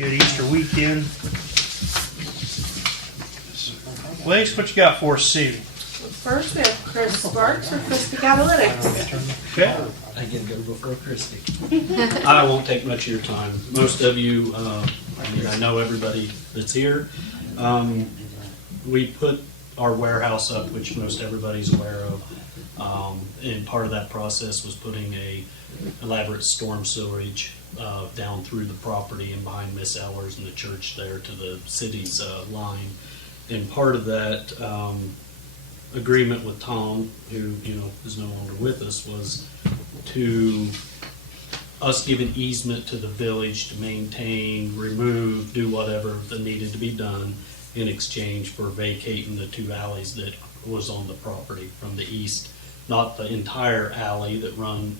good Easter weekend. Lace, what you got for us, Sue? First, we have Chris Sparks for Christy Catalytics. Okay. I get to go before Christy. I won't take much of your time. Most of you, I know everybody that's here. We put our warehouse up, which most everybody's aware of. And part of that process was putting a elaborate storm sewage down through the property and behind Miss Ellers and the church there to the city's line. And part of that agreement with Tom, who is no longer with us, was to us give an easement to the village to maintain, remove, do whatever that needed to be done in exchange for vacating the two alleys that was on the property from the east, not the entire alley that run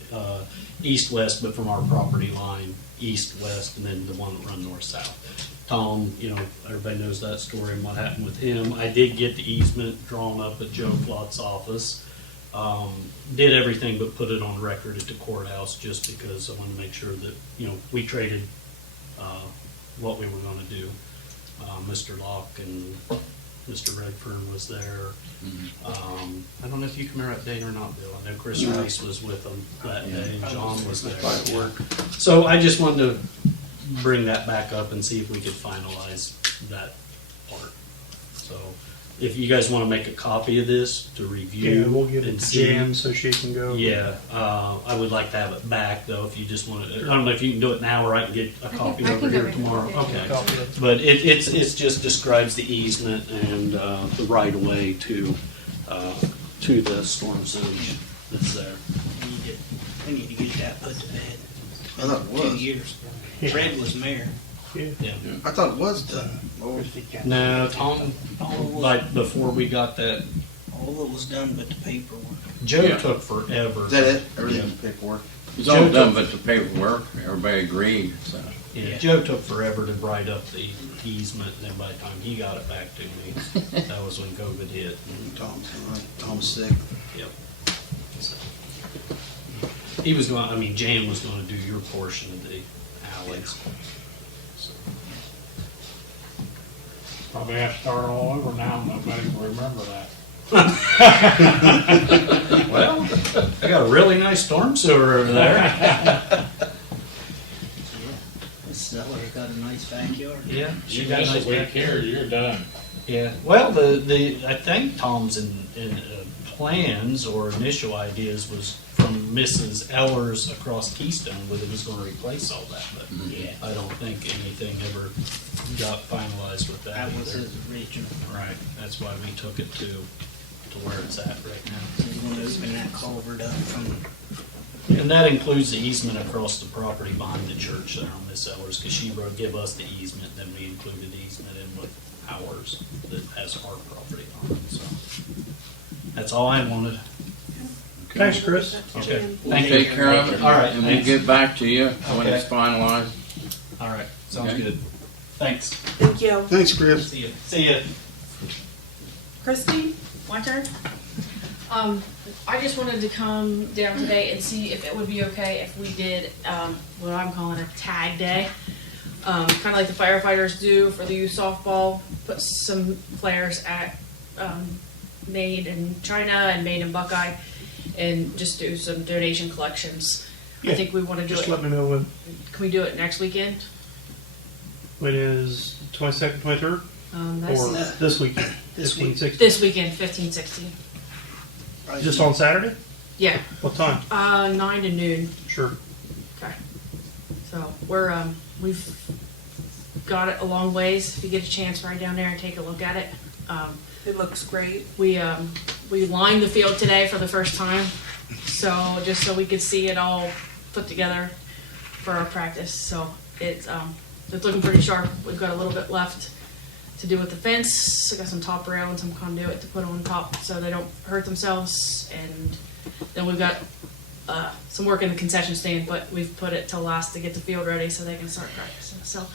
east-west, but from our property line east-west, and then the one that run north-south. Tom, everybody knows that story and what happened with him. I did get the easement drawn up at Joe Flott's office. Did everything but put it on record at the courthouse just because I wanted to make sure that, we traded what we were going to do. Mr. Locke and Mr. Redfern was there. I don't know if you come here that day or not, Bill. I know Chris Rice was with them that day, and John was there. So I just wanted to bring that back up and see if we could finalize that part. So if you guys want to make a copy of this to review, Yeah, we'll give it and to see. Jan so she can go. Yeah, I would like to have it back though. If you just want to, I don't know if you can do it now or I can get a copy I over can go here make a tomorrow. copy. Okay, Copy of it. but it's just describes the easement and the right of way to the storm sewage that's there. We need to get that put to bed. I thought it 2 was. years. Yeah. Fred was mayor. Yeah. Yeah. I thought it was done. Oh, No, Tom, like before we got that, All that was done but the paperwork. Joe Yeah. took forever. is that it? Everything paperwork? It's all done but the paperwork, everybody agreed, so. Yeah, Joe took forever to write up the easement, and then by the time he got it back to me, that was when COVID hit. Tom's sick. Yep. So, he was going, Jan was going to do your portion of the alleys. So, Probably have to start all over now, nobody will remember that. well, I got a really nice storm sewer over there. This cellar's got a nice backyard. Yeah, You got a miss nice a week backyard. here, you're done. Yeah, well, the I think Tom's in plans or initial ideas was from Mrs. Ellers across Keystone, whether it was going to replace all that, but Yeah. I don't think anything ever got finalized with that. That was either. his original. Right, that's why we took it to where it's at right now. He's gonna open that culvert up from, And that includes the easement across the property behind the church there on Miss Ellers, because she wrote, give us the easement, then we included the easement in with ours that has our property on it, so. That's all I wanted. Thanks, Chris. Okay, thank you. Take care of it. All right, And we'll thanks. get back to you when Okay. it's finalized. All right, sounds Okay. good. Thanks. Thank you. Thanks, Chris. See you. See you. Christy, my turn. I just wanted to come down today and see if it would be okay if we did what I'm calling a tag day. Kind of like the firefighters do for the youth softball. Put some players at Made in China and Made in Buckeye, and just do some donation collections. Yeah, I think we want to do Just it. let me know when Can we do it next weekend? is 22nd, 23rd, That's or this weekend, This 15, week. 16. this weekend, 15, 16. Just on Saturday? Yeah, What time? 9 to noon. Sure. Okay. So we've got it a long ways. If you get a chance, ride down there and take a look at it. It looks great. We lined the field today for the first time, so just so we could see it all put together for our practice. So it's looking pretty sharp. We've got a little bit left to do with the fence. I got some top rail and some conduit to put on top so they don't hurt themselves. And then we've got some work in the concession stand, but we've put it till last to get the field ready so they can start practicing. So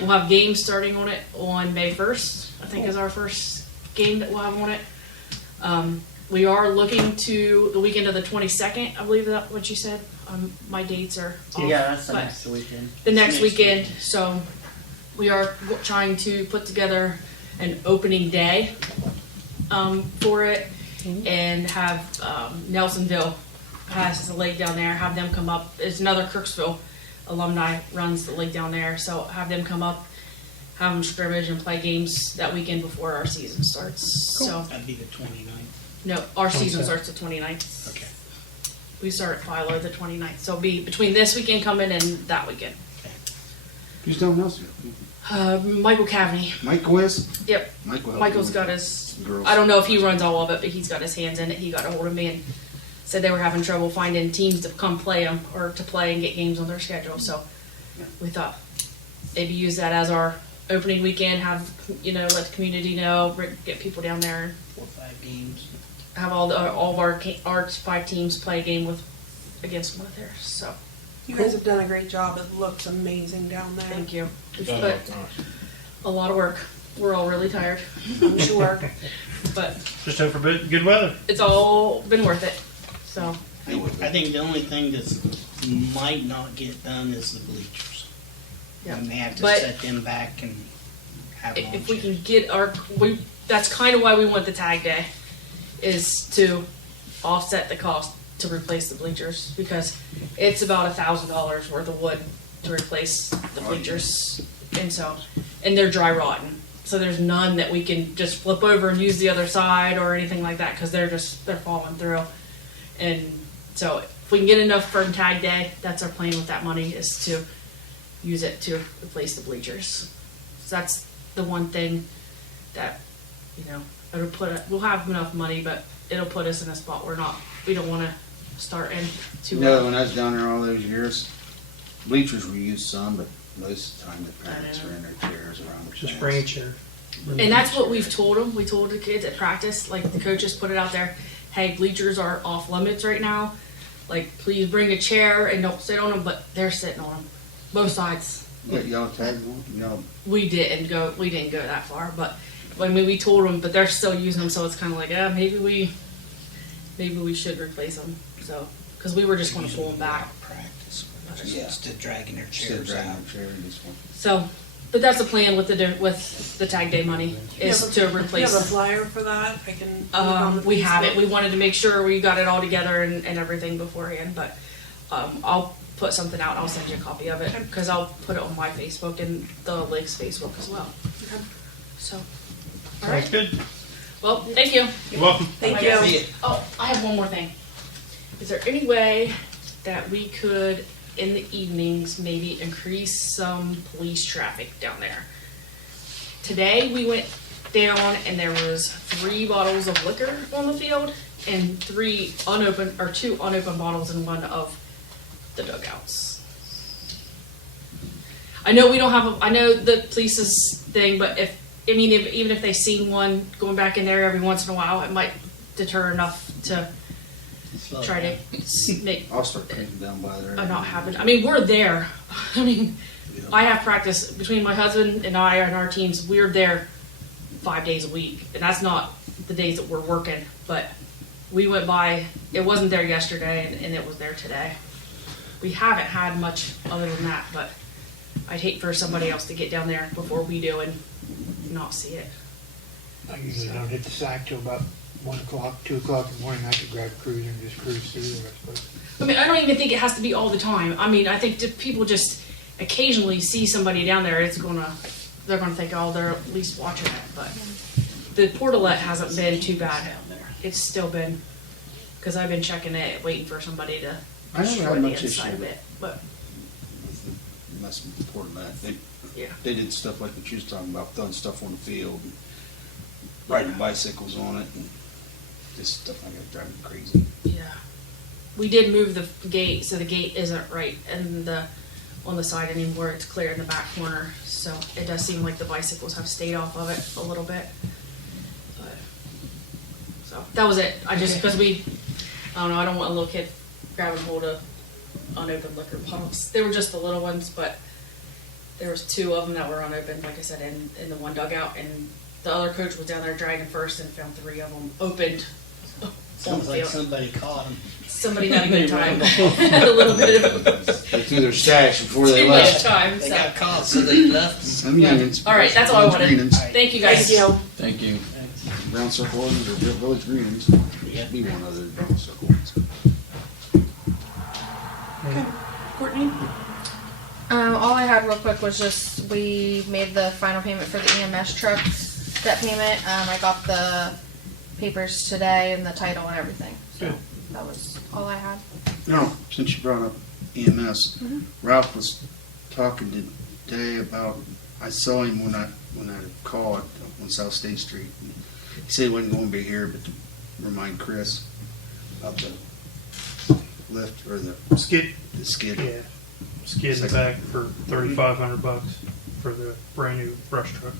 we'll have games starting on it on May 1st, I think is our first game that we'll have on it. We are looking to the weekend of the 22nd, I believe that's what you said. My dates are off. Yeah, that's the but next weekend. the next weekend, so we are trying to put together an opening day for it, and have Nelsonville has the lake down there. Have them come up. It's another Crooksville alumni runs the lake down there, so have them come up, have them scrimmage and play games that weekend before our season starts. So That'd be the 29th. no, our season 27th. starts the 29th. Okay. We start at Philo the 29th, so it'll be between this weekend coming and that weekend. Who's down Nelson? Michael Cavaney. Mike Wiz? Yep. Michael's got his. I don't know if he runs all of it, but he's got his hands in it. He got a hold of me and said they were having trouble finding teams to come play them or to play and get games on their schedule. So we thought maybe use that as our opening weekend. Have let the community know, get people down there, 4 or 5 games. have all of our 5 teams play a game against one of theirs. So You guys have done a great job. It looks amazing down there. thank you. We've That put looked nice. a lot of work. We're all really tired, I'm sure. but Just hope for good weather. it's all been worth it. So I think the only thing that might not get done is the bleachers. Yeah. We may have to But- set them back and have them on if we check. can get that's kind of why we want the tag day, is to offset the cost to replace the bleachers, because it's about $1,000 worth of wood to replace the bleachers, and they're dry rotten. So there's none that we can just flip over and use the other side or anything like that, because they're falling through. And so if we can get enough for tag day, that's our plan with that money, is to use it to replace the bleachers. So that's the one thing that, we'll have enough money, but it'll put us in a spot where we don't want to start in too No, when I was down there all those years, bleachers were used some, but most of the time the parents I know. were in their chairs around the Just fence. bring a chair. And that's what we've told them. We told the kids at practice, like the coaches put it out there, hey, bleachers are off limits right now. Like, please bring a chair and don't sit on them, but they're sitting on them. Both sides. Y'all tagged one? Y'all, We didn't go that far, but we told them, but they're still using them, so it's kind of like, maybe we should replace them. So, because we were just going to pull them back. Practice. Yeah. Instead of dragging their instead of chairs dragging out. a chair in this one. So, but that's the plan with the tag day money, is to You have a replace. flyer for that? I can. put it on the We have it. Facebook. We wanted to make sure we got it all together and everything beforehand, but I'll put something out. I'll send you a copy of it, because I'll put it on my Facebook and the Lake's Facebook as well. Okay. So, all Sounds right. good. Well, thank you. You're welcome. Thank Bye, you. guys. Oh, I have one more thing. Is there any way that we could, in the evenings, maybe increase some police traffic down there? Today we went down and there was 3 bottles of liquor on the field and 2 unopened bottles in one of the dugouts. I know we don't have I know the police's thing, but even if they seen one going back in there every once in a while, it might deter enough to Slow try down. to make I'll start taking down by there. not happen. I mean, we're there. I mean, I have practice between my husband and I and our teams. We're there 5 days a week, and that's not the days that we're working. But we went by. It wasn't there yesterday, and it was there today. We haven't had much other than that, but I'd hate for somebody else to get down there before we do and not see it. I usually don't hit the sack till about 1 o'clock, 2 o'clock in the morning. I could grab a cruiser and just cruise through there, I suppose. I mean, I don't even think it has to be all the time. I mean, I think if people just occasionally see somebody down there, they're gonna think, oh, they're at least watching it. But the portalette hasn't been too bad. It's still been, because I've been checking it, waiting for somebody to I haven't destroy had the much inside issue of with it. But That's important that. yeah, They did stuff like what you was talking about, throwing stuff on the field, and riding bicycles on it, and just stuff like that driving me crazy. yeah. We did move the gate, so the gate isn't right on the side anymore. It's clear in the back corner, so it does seem like the bicycles have stayed off of it a little bit. But, so that was it. I just because I don't know. I don't want a little kid grabbing hold of unopened liquor bottles. They were just the little ones, but there was 2 of them that were unopened, like I said, in the one dugout, and the other coach was down there dragging first and found 3 of them opened. Sounds like somebody caught him. Somebody had a good time. Had a little bit of They threw their stash before they too much left. time. They So. got caught, so they left. Some unions. All right, that's all I wanted. Greetings. Thank you guys. Thank you. Thank you. Brown circle ones or village greetings. Yeah. Be one other brown circle ones. Courtney? All I had real quick was just, we made the final payment for the EMS truck, debt payment. I got the papers today and the title and everything. So Good. that was all I had. No, since you brought up EMS, Mhm. Ralph was talking today about, I saw him when I called on South State Street. He said he wasn't going to be here, but to remind Chris about the lift or the Skid, skid. yeah, skid in the back for $3,500 for the brand new brush truck.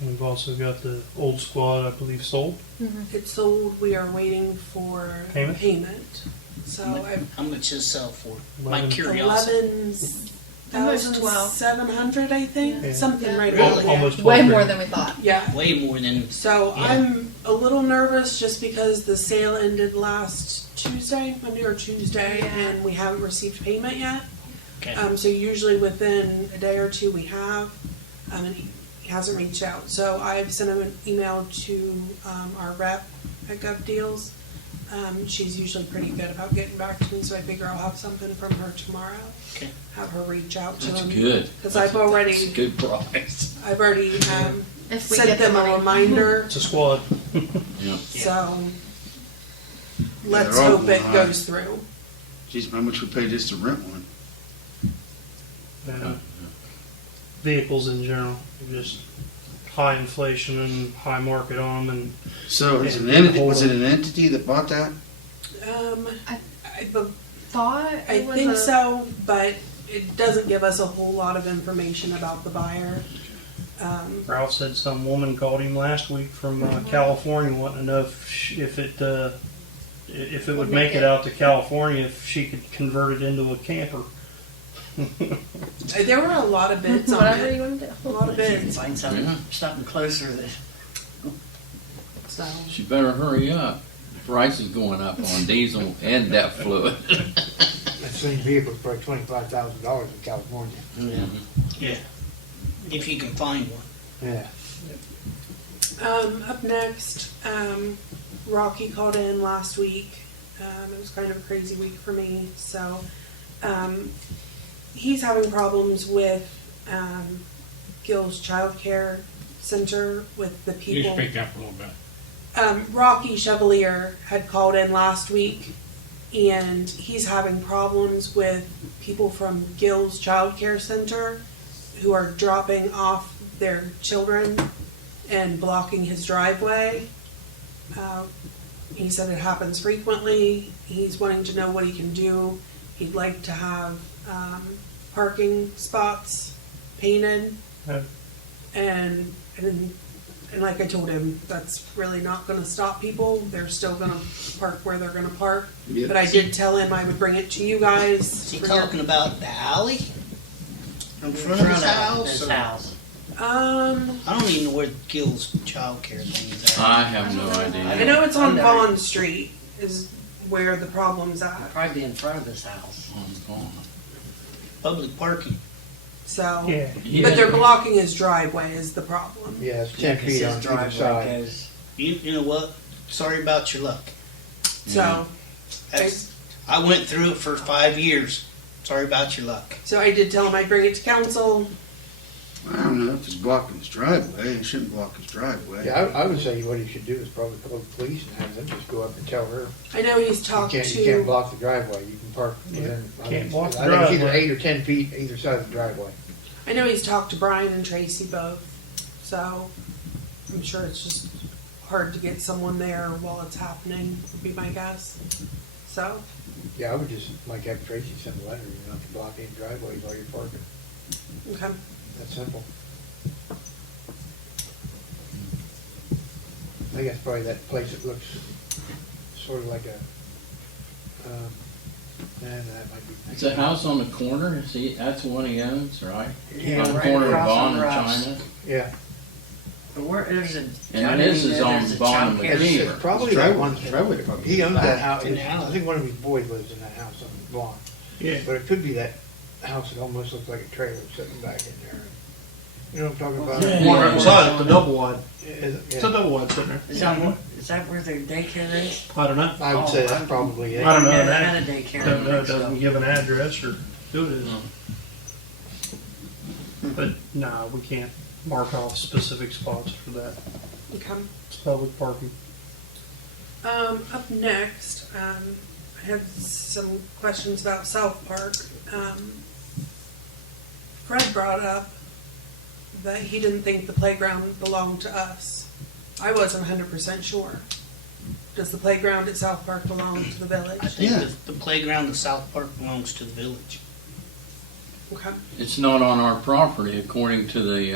And we've also got the old squad, I believe, sold. It's sold. We are waiting for Payment? payment. So I've How much does it sell for? My 11. curiosity. Almost 12. 700, I think. Yeah. Something right Really? around there. Almost Way 12 more grand. than we thought. Yeah. Way more than, So Yeah. I'm a little nervous just because the sale ended last Tuesday, Monday or Tuesday, Yeah. and we haven't received payment yet. okay. So usually within a day or two we have, and he hasn't reached out. So I've sent him an email to our rep at Gov Deals. She's usually pretty good about getting back to me, so I figure I'll have something from her tomorrow. Okay. Have her reach out to That's him. good. Because I've It's a already, good price. I've already If we sent get the them a money. reminder. It's a squad. Yeah. So let's they're all hope it going goes through. Geez, how much we pay just to rent one? Vehicles in general, just high inflation and high market on them, and So is And an entity, hold was it on. an entity that bought that? Thought I it was think a- so, but it doesn't give us a whole lot of information about the buyer. Ralph said some woman called him last week from California wanting to know if it would make it out to California if she could convert it into a camper. There were a lot of bids on Whatever it. you want to do. A lot of bids. Find Yeah. something closer that. So She better hurry up. Price is going up on diesel and that fluid. That same vehicle's probably $25,000 in California. Yeah. Yeah. If you can find one. Yeah. up next, Rocky called in last week. It was kind of a crazy week for me. So he's having problems with Gill's Child Care Center with the people. You speak up a little bit. Rocky Chevalier had called in last week, and he's having problems with people from Gill's Child Care Center who are dropping off their children and blocking his driveway. He said it happens frequently. He's wanting to know what he can do. He'd like to have parking spots painted, Yeah. and like I told him, that's really not going to stop people. They're still going to park where they're going to park. Yep. But I did tell him I would bring it to you guys. Is he for your- talking about the alley? In front of his house? or- I don't even know where Gill's childcare thing is at. I have no I idea. know it's on Bond Street is where the problem's at. Probably in front of his house. Oh, Public parking. So, Yeah. but they're blocking his driveway is the problem. Yeah, it's 10 feet on either side. You know what? Sorry about your luck. So, I went through it for 5 years. Sorry about your luck. so I did tell him I'd bring it to council. I don't know if it's blocking his driveway. It shouldn't block his driveway. Yeah, I would say what he should do is probably call the police and have them just go up and tell her, I know he's you talked can't to. block the driveway, you can park within, Can't block the I think it's either driveway. 8 or 10 feet either side of the driveway. I know he's talked to Brian and Tracy both. So, I'm sure it's just hard to get someone there while it's happening. Would be my guess. So, Yeah, I would just like have Tracy send a letter, you know, to block any driveways while you're parking. okay. That's simple. I think that's probably that place that looks sort of like a And that might be. It's a house on the corner, see, that's the one he owns, right? Yeah, On the right corner of across Vaughn from and Ross. China. Yeah. But where, there's a. And his is on there's a Vaughn and childcare McKeever. It's probably Driveway- that one. driveway probably. He owns that house. In the house. I think one of his boys lives in that house on Vaughn. Yeah. But it could be that house that almost looks like a trailer sitting back in there. You know what I'm talking about? Yeah. One right beside it, the double wide. Is it? It's a Yeah. double wide sitting there. Is that where their daycare is? I don't know. I would say that's probably it. I don't know. Never That, had a daycare. don't know. It so- doesn't give an address or who it is. But nah, we can't mark off specific spots for that. Okay. It's public parking. Up next, I had some questions about South Park. Fred brought up that he didn't think the playground belonged to us. I wasn't 100% sure. Does the playground at South Park belong to the I village? think Yeah. the playground in South Park belongs to the village. Okay. It's not on our property according to the,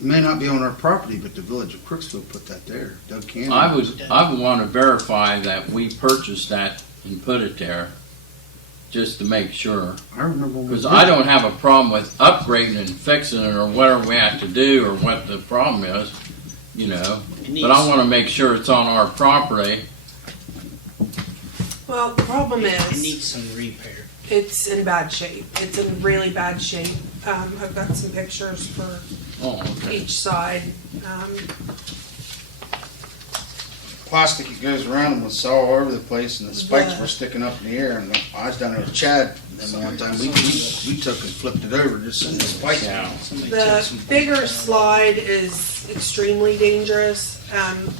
It may not be on our property, but the village of Crooksville put that there. Doug Cannon. I would want to verify that we purchased that and put it there, just to make sure. I remember when we Because did I that. don't have a problem with upgrading and fixing it or whatever we have to do or what the problem is, you know. It needs, But I want to make sure it's on our property. Well, the problem it is, needs some repair. it's in bad shape. It's in really bad shape. I've got some pictures for Oh, okay. each side. Plastic that goes around them was all over the place, and the spikes The- were sticking up in the air. And I was down there with Chad, and the one time we took and flipped it over just so the spikes. Yeah. Somebody took The some- bigger slide is extremely dangerous.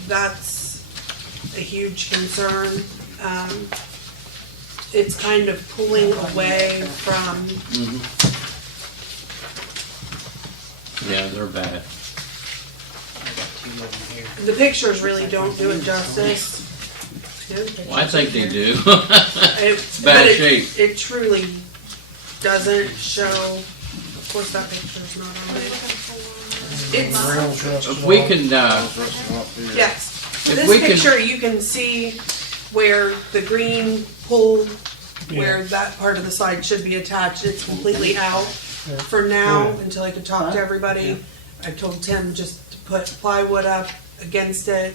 That's a huge concern. It's kind of pulling away from, Mhm. Yeah, they're bad. I got two of them here. the pictures really don't do it justice. Well, I think they do. It's Bad shape. It truly doesn't show, of course that picture's not on it. It's, Rails rusted If we off. can, yes, If this we can- picture you can see where the green pull, where that part of the slide should be attached, it's completely out. Yeah. For now, until I could talk to everybody, I told Tim just to put plywood up against it,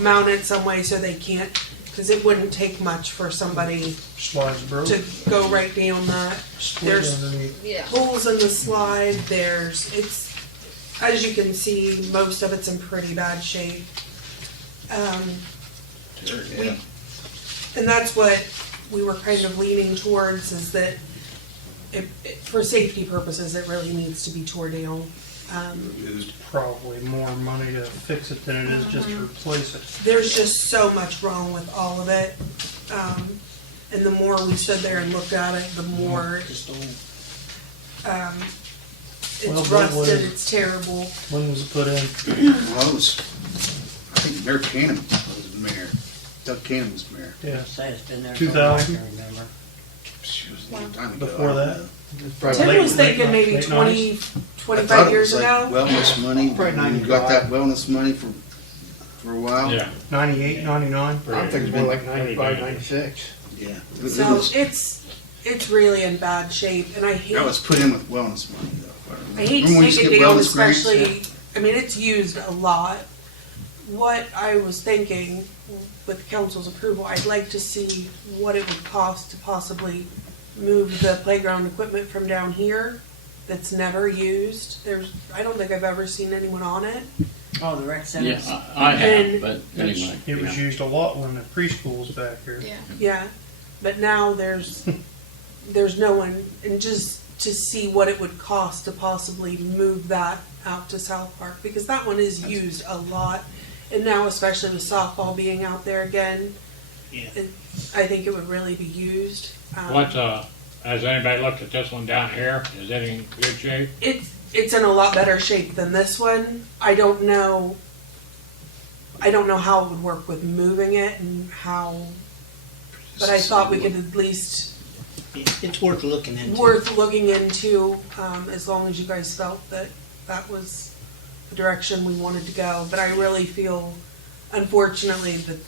mount it some way so they can't, because it wouldn't take much for somebody Slides broke. to go right down that. Split There's underneath. Yeah. holes in the slide, it's, as you can see, most of it's in pretty bad shape. Yeah. And that's what we were kind of leaning towards, is that for safety purposes, it really needs to be tore down. It's probably more money to fix it than it is just to replace it. There's just so much wrong with all of it. And the more we stood there and looked at it, the more Just old. Well, it's but what rusted, is- it's terrible. When was it put in? Well, it was, I think Mayor Cannon was mayor. Doug Cannon was mayor. Yeah. Say it's been there. 2000? I can remember. She was a long time ago. Before I don't that? know. It's probably Tim late- was thinking late- maybe late 20, I thought 25 it years was like ago. wellness money. Probably You got 95. that wellness money for a while. Yeah. 98, 99? I think it's more like 95, 96. Yeah. It So was, it's really in bad shape, and I hate that was put in with wellness money though. I hate to Remember when we take used it to get down, wellness grants? especially, I mean, it's used a lot. What I was thinking, with council's approval, I'd like to see what it would cost to possibly move the playground equipment from down here that's never used. I don't think I've ever seen anyone on it. Oh, the rec center. Yeah, I And- have, but anyway. It was used a lot when the preschool was back here. Yeah. Yeah, but now there's no one, and just to see what it would cost to possibly move that out to South Park, because that one is used a lot. And now, especially with softball being out there again, Yeah. I think it would really be used. What, has anybody looked at this one down here? Is it in good shape? It's in a lot better shape than this one. I don't know how it would work with moving it and how, but I thought we could at least It's worth looking into. worth looking into, as long as you guys felt that that was the direction we wanted to go. But I really feel, unfortunately, that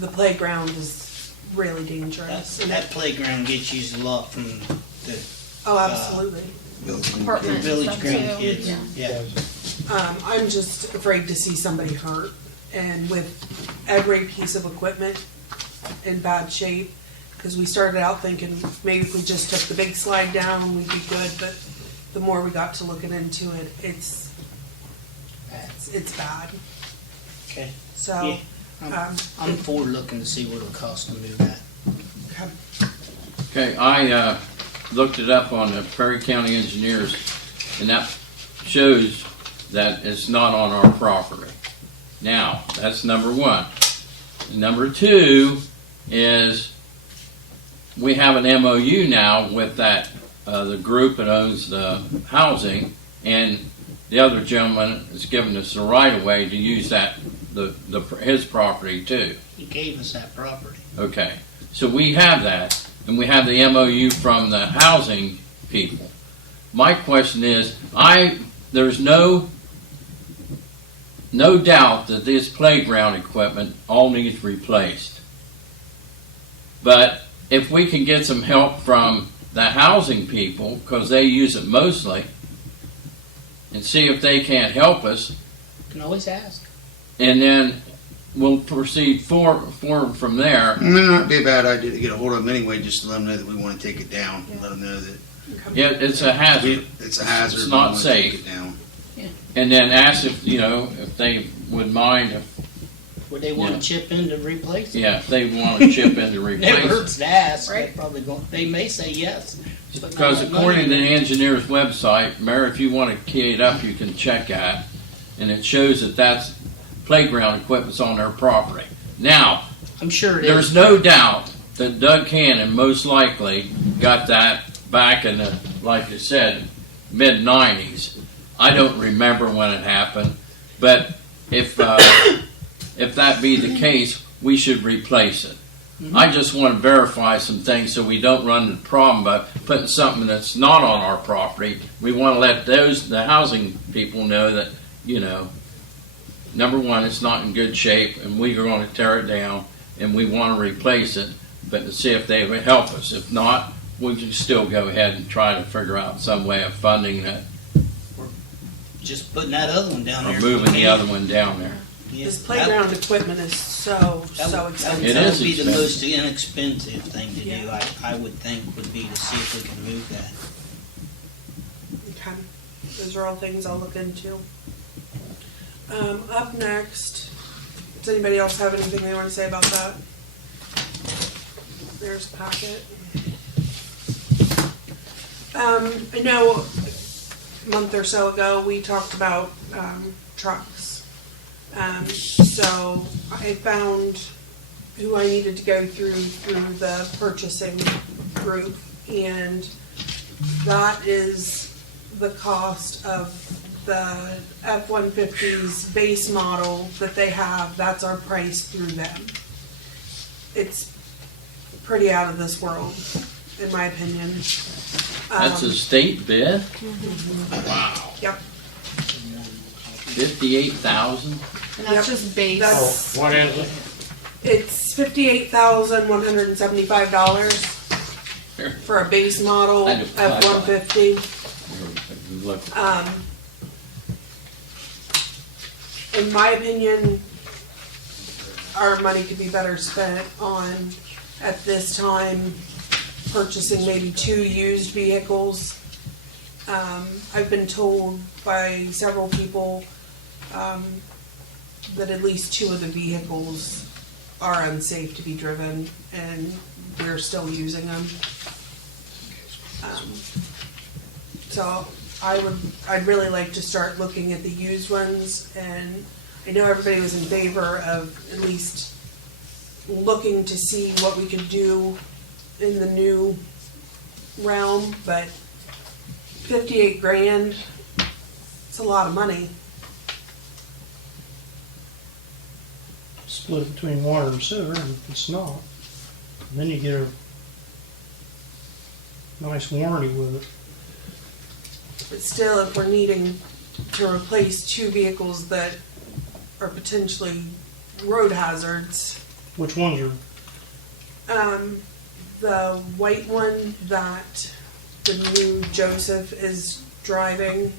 the playground is really dangerous. And That playground gets used a lot from the oh, absolutely. Apartment village stuff green too. kids. Yeah. Yeah. I'm just afraid to see somebody hurt, and with every piece of equipment in bad shape, because we started out thinking maybe if we just took the big slide down, we'd be good, but the more we got to looking into it, it's bad. Okay. So, Yeah. I'm forward looking to see what it'll cost to move that. okay. Okay, I looked it up on the Perry County Engineers, and that shows that it's not on our property. Now, that's number one. Number two is we have an MOU now with that the group that owns the housing, and the other gentleman has given us the right of way to use that his property too. He gave us that property. Okay, so we have that, and we have the MOU from the housing people. My question is, there's no doubt that this playground equipment all needs replaced. But if we can get some help from the housing people, because they use it mostly, and see if they can't help us, You can always ask. and then we'll proceed forward from there. It may not be a bad idea to get a hold of them anyway, just to let them know that we want to take it down. Let them know that Yeah, it's a hazard. it's a hazard. It's we not wanna safe. Take it down. And then ask if they would mind if Would they want Yeah. to chip in to replace it? if they want to chip in to Never replace it. hurts to ask. Right. They may say yes. but not Because that according to money. the engineer's website, Mary, if you want to key it up, you can check that, and it shows that that's playground equipment's on their property. Now, I'm sure it there's is. no doubt that Doug Cannon most likely got that back in the, like I said, mid-90s. I don't remember when it happened, but if that be the case, we should replace it. I just want to verify some things so we don't run into the problem by putting something that's not on our property. We want to let the housing people know that, number one, it's not in good shape, and we are going to tear it down, and we want to replace it, but to see if they would help us. If not, we can still go ahead and try to figure out some way of funding that, Just putting that other one down or there. moving the other one down there. Yeah, This playground equipment is so expensive. It That is would be the expensive. most inexpensive thing to do, Yeah. I would think, would be to see if we can move that. Okay. Those are all things I'll look into. Up next, does anybody else have anything they want to say about that? There's a packet. I know a month or so ago, we talked about trucks. So I found who I needed to go through the purchasing group, and that is the cost of the F-150's base model that they have. That's our price through them. It's pretty out of this world, in my opinion. That's a state bid? Yep. 58,000? And that's Yep. just base. That's- What is it? It's $58,175 for a base model I do- F-150. Look, In my opinion, our money could be better spent on, at this time, purchasing maybe 2 used vehicles. I've been told by several people that at least 2 of the vehicles are unsafe to be driven, and we're still using them. So I'd really like to start looking at the used ones, and I know everybody was in favor of at least looking to see what we could do in the new realm, but 58 grand, it's a lot of money. Split between water and sewer, and it's not. And then you get a nice warranty with it. But still, if we're needing to replace 2 vehicles that are potentially road hazards, Which ones are The white one that the new Joseph is driving,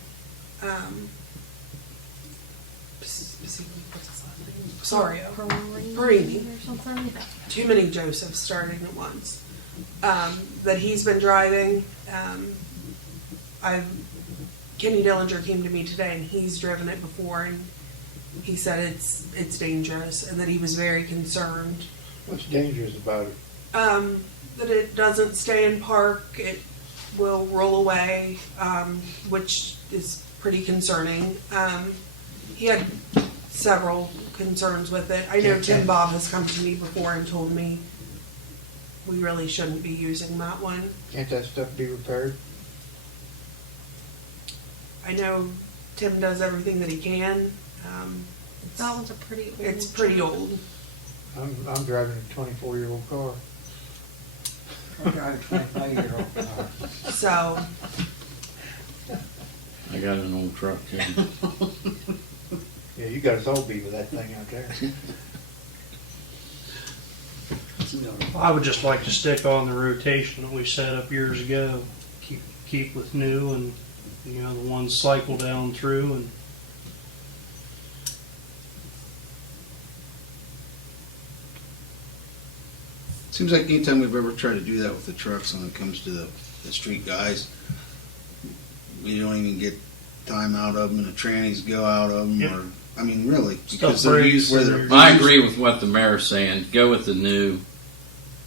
what's his last name? Sorio. Perini. Or something. Too many Josephs starting at once. That he's been driving. Kenny Dillinger came to me today and he's driven it before and he said it's dangerous and that he was very concerned. What's dangerous about it? That it doesn't stay in park, it will roll away, which is pretty concerning. He had several concerns with it. I know Tim Bob has come to me before and told me we really shouldn't be using that one. Can't that stuff be repaired? I know Tim does everything that he can. That one's a pretty old. It's pretty old. I'm driving a 24-year-old car. I drive a 25-year-old car. So, I got an old truck too. Yeah, you got us all beat with that thing out there. I would just like to stick on the rotation that we set up years ago. Keep with new and, you know, the ones cycle down through and Seems like anytime we've ever tried to do that with the trucks when it comes to the street guys, we don't even get time out of them and the trannies go out of them. Yep. Or, I mean, really, Stuff because they're breaks used where and they're. I agree with what the mayor's saying. Go with the new,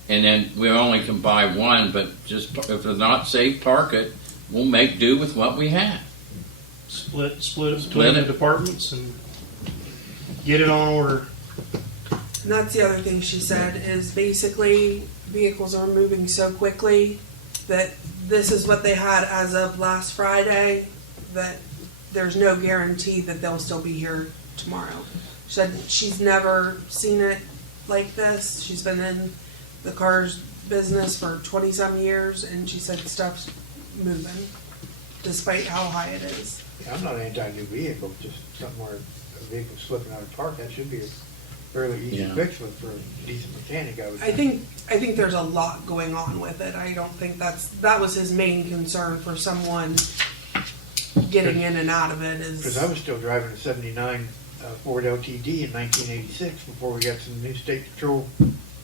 and then we only can buy one. But just if they're not safe, park it. We'll make do with what we have. split it Split between the it. departments and get it on order. and that's the other thing she said is basically vehicles are moving so quickly that this is what they had as of last Friday, that there's no guarantee that they'll still be here tomorrow. She said she's never seen it like this. She's been in the cars business for 20-some years, and she said stuff's moving, despite how high it is. Yeah, I'm not anti-new vehicle, just something where a vehicle's slipping out of park, that should be a fairly easy Yeah. fix for a decent mechanic, I would I think there's a lot going on with it. I don't think that was his main concern for someone getting in and out of it Because I is. was still driving a 79 Ford LTD in 1986 before we got some new state control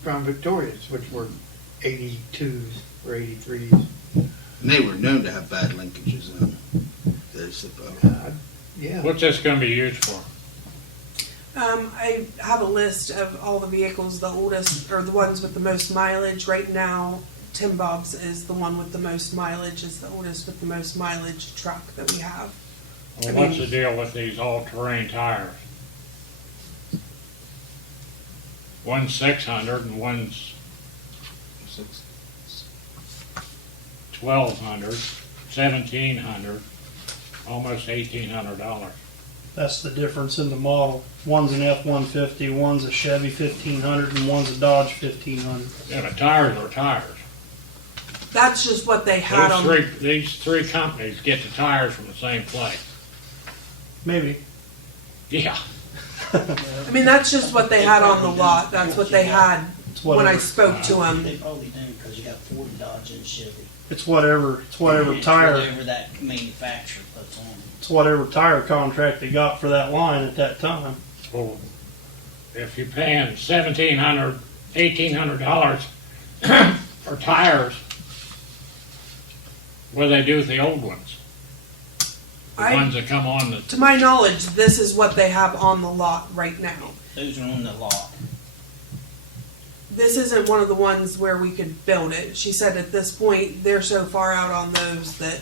Crown Victorias, which were 82s or 83s. And they were known to have bad linkages in them. They're supposed. Yeah. What's this gonna be used for? I have a list of all the vehicles, the oldest or the ones with the most mileage. Right now, Tim Bob's is the one with the most mileage, is the oldest with the most mileage truck that we have. Well, I what's mean- the deal with these all-terrain tires? One's 600 and one's 1,200, 1,700, almost $1,800. That's the difference in the model. One's an F-150, one's a Chevy 1500, and one's a Dodge 1500. Yeah, but tires are tires. That's just what they had on. These three companies get the tires from the same place. Maybe. Yeah. I mean, that's just what they had on the lot. That's what they had It's when I whatever. spoke to them. They probably do because you got Ford, Dodge, and Chevy. It's whatever It's tire. Whatever that manufacturer puts on it. It's whatever tire contract they got for that line at that time. Well, if you're paying $1,700, $1,800 for tires, what do they do with the old ones? The ones that come on the, To my knowledge, this is what they have on the lot right now. Those are on the lot. This isn't one of the ones where we could build it. She said at this point, they're so far out on those that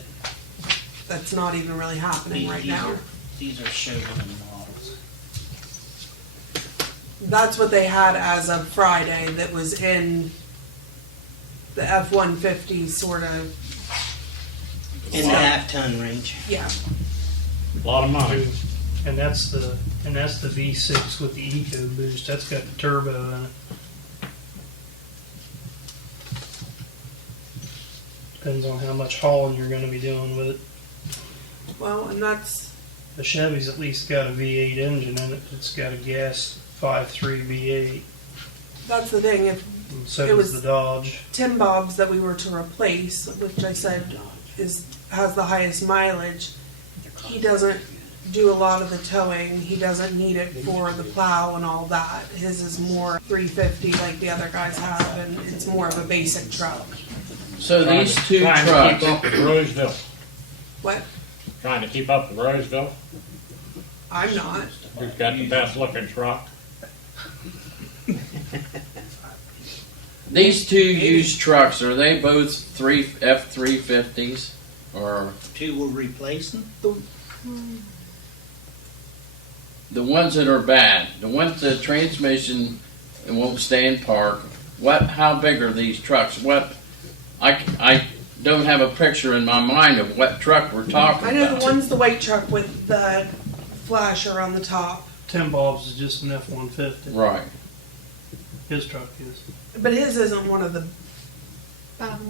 that's not even really happening right now. These are showroom models. That's what they had as of Friday that was in the F-150 sort of, In the half-ton range. yeah. a lot of money. And that's the V6 with the Eco Boost. That's got the turbo in it. Depends on how much hauling you're going to be doing with it. Well, and that's, The Chevy's at least got a V8 engine in it. It's got a gas 5.3 V8. that's the thing. If So It does was- the Dodge. Tim Bob's that we were to replace, which I said has the highest mileage. He doesn't do a lot of the towing. He doesn't need it for the plow and all that. His is more 350 like the other guys have, and it's more of a basic truck. So these two Trying to trucks, keep up with Roseville. What? Trying to keep up with Roseville. I'm not. Who's got the best looking truck? these two used trucks, are they both F-350s? Or Two we're replacing? the ones that are bad, the ones the transmission it won't stay in park, how big are these trucks? I don't have a picture in my mind of what truck we're talking I know about. the one's the white truck with the flasher on the top, Tim Bob's is just an F-150. Right. His truck is. but his isn't one of the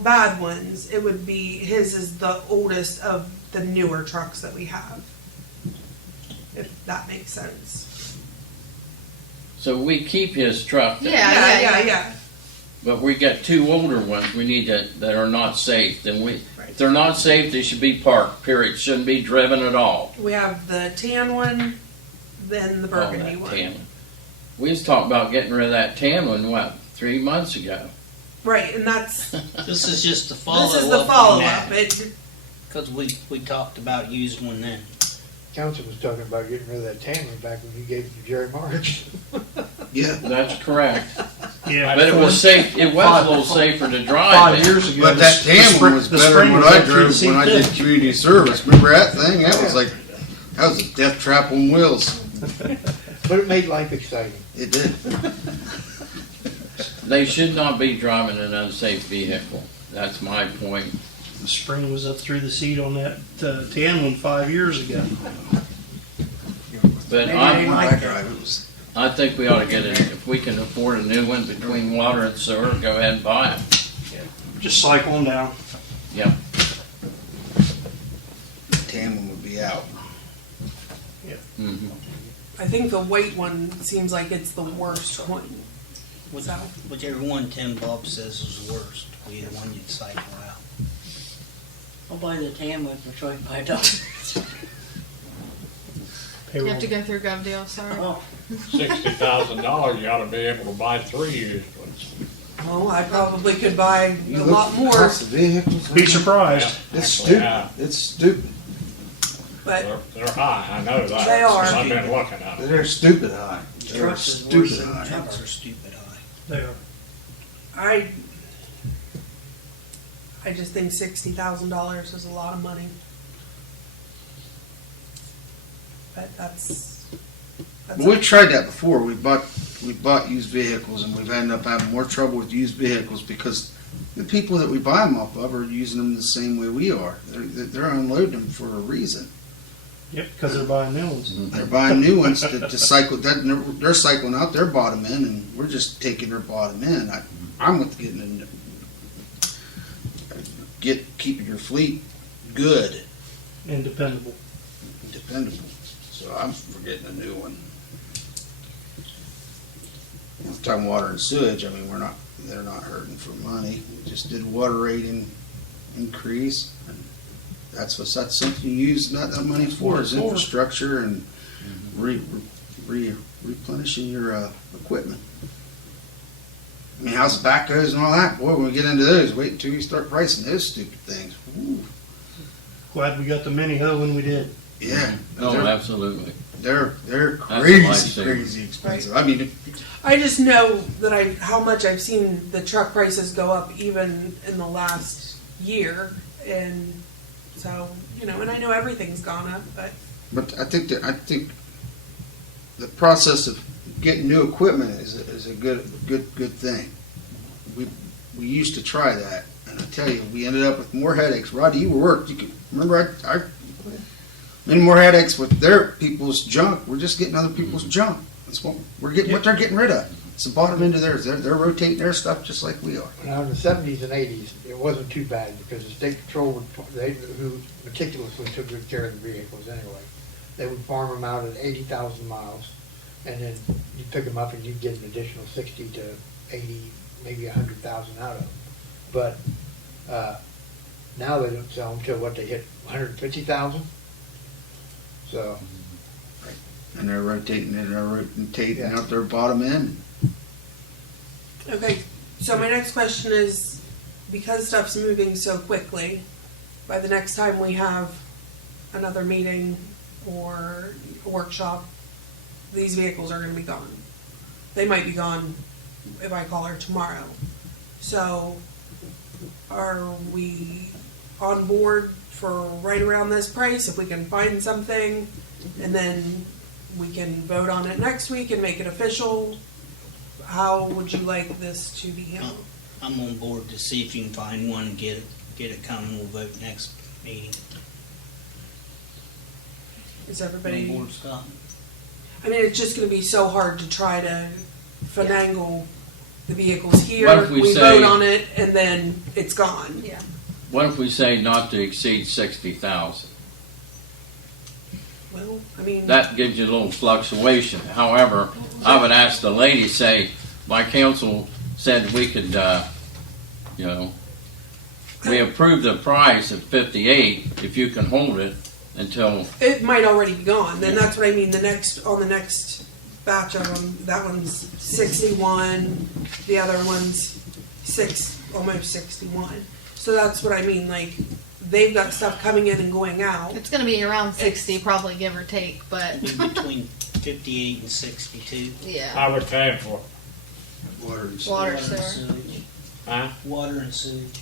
bad ones. It would be, his is the oldest of the newer trucks that we have, if that makes sense. So we keep his truck there. Yeah. But we got two older ones we need that are not safe. Then if they're not safe, they should be parked, period. Shouldn't be driven at all. We have the tan one, then the burgundy that one. tan one. We was talking about getting rid of that tan one, 3 months ago? Right, and that's, This is just the follow-up. this is the follow-up. Because we talked about using one then. Council was talking about getting rid of that tan one back when you gave it to Jerry March. Yeah. That's correct. Yeah. But it was safe. It was a little safer to drive. 5 it. years ago. But that tan one was better than what I drove when I did community service. Remember that thing? That was like, that was a death trap on wheels. But it made life exciting. It did. They should not be driving an unsafe vehicle. That's my point. The spring was up through the seat on that tan one 5 years ago. But When I drive, it was. I think we ought to get it. If we can afford a new one between water and sewer, go ahead and buy them. Just cycle them down. Yep. The tan one would be out. Mm-hmm. I think the white one seems like it's the worst one. So, Whichever one Tim Bob says is the worst, will be the one you'd cycle out. I'll buy the tan one for $25. You have to go through GovDeal, sorry. Oh, $60,000, you ought to be able to buy 3 used ones. well, I probably could buy a lot more, Cost of vehicles. Be surprised. It's stupid. Yeah. It's stupid. but They're high, I know that. They are. 'cause I've been looking at them. They're stupid high. They're trucks is worse stupid than high. Trucks are stupid high. They are. I just think $60,000 is a lot of money. But that's We've tried that before. We bought used vehicles, and we've ended up having more trouble with used vehicles because the people that we buy them off of are using them the same way we are. They're unloading them for a reason. Yep, because they're buying new ones. They're buying new ones to cycle. They're cycling out their bottom end, and we're just taking their bottom end. I'm with keeping your fleet good And dependable. and dependable. So I'm for getting a new one. We're talking water and sewage. I mean, they're not hurting for money. We just did water rating increase. And that's something you use that money for is infrastructure and replenishing your equipment. I mean, how's the backhoes and all that? Boy, when we get into those, wait until you start pricing those stupid things. Ooh. Glad we got the mini hoe when we did. Yeah. Oh, absolutely. They're a crazy, lifesaver. crazy expensive. I mean, I just know that how much I've seen the truck prices go up even in the last year, and so and I know everything's gone up, but I think the process of getting new equipment is a good thing. We used to try that, and I tell you, we ended up with more headaches. Roddy, you worked. You can remember I many more headaches with their people's junk. We're just getting other people's junk. That's what we're getting. What they're getting rid of. It's the bottom end of theirs. They're rotating their stuff just like we are. Now, in the 70s and 80s, it wasn't too bad because the state patrol who meticulously took good care of the vehicles anyway, they would farm them out at 80,000 miles, and then you pick them up and you'd get an additional 60 to 80 maybe 100,000 out of them. But now they don't sell them till what, they hit 150,000? So, And they're rotating out their bottom end. Okay, so my next question is, because stuff's moving so quickly, by the next time we have another meeting or a workshop, these vehicles are gonna be gone. They might be gone if I call her tomorrow. So, are we on board for right around this price, if we can find something, and then we can vote on it next week and make it official? How would you like this to be handled? I'm on board to see if you can find one and get it coming. We'll vote next meeting. Is everybody? On board, Scott? I mean, it's just gonna be so hard to try to finagle the vehicles What here, if we we say- vote on it, and then it's gone. Yeah. What if we say not to exceed 60,000? Well, I mean, That gives you a little fluctuation. However, I would ask the lady, say, my council said we could, we approved the price at 58, if you can hold it until, it might already be gone, then that's what I mean, on the next batch of them, that one's 61, the other one's almost 61. So that's what I mean, like, they've got stuff coming in and going out. It's gonna be around 60, probably give or take, but Between 58 and 62. yeah. I was paying for it. Water and Water, and sewer. sewage. Huh? Water and sewage.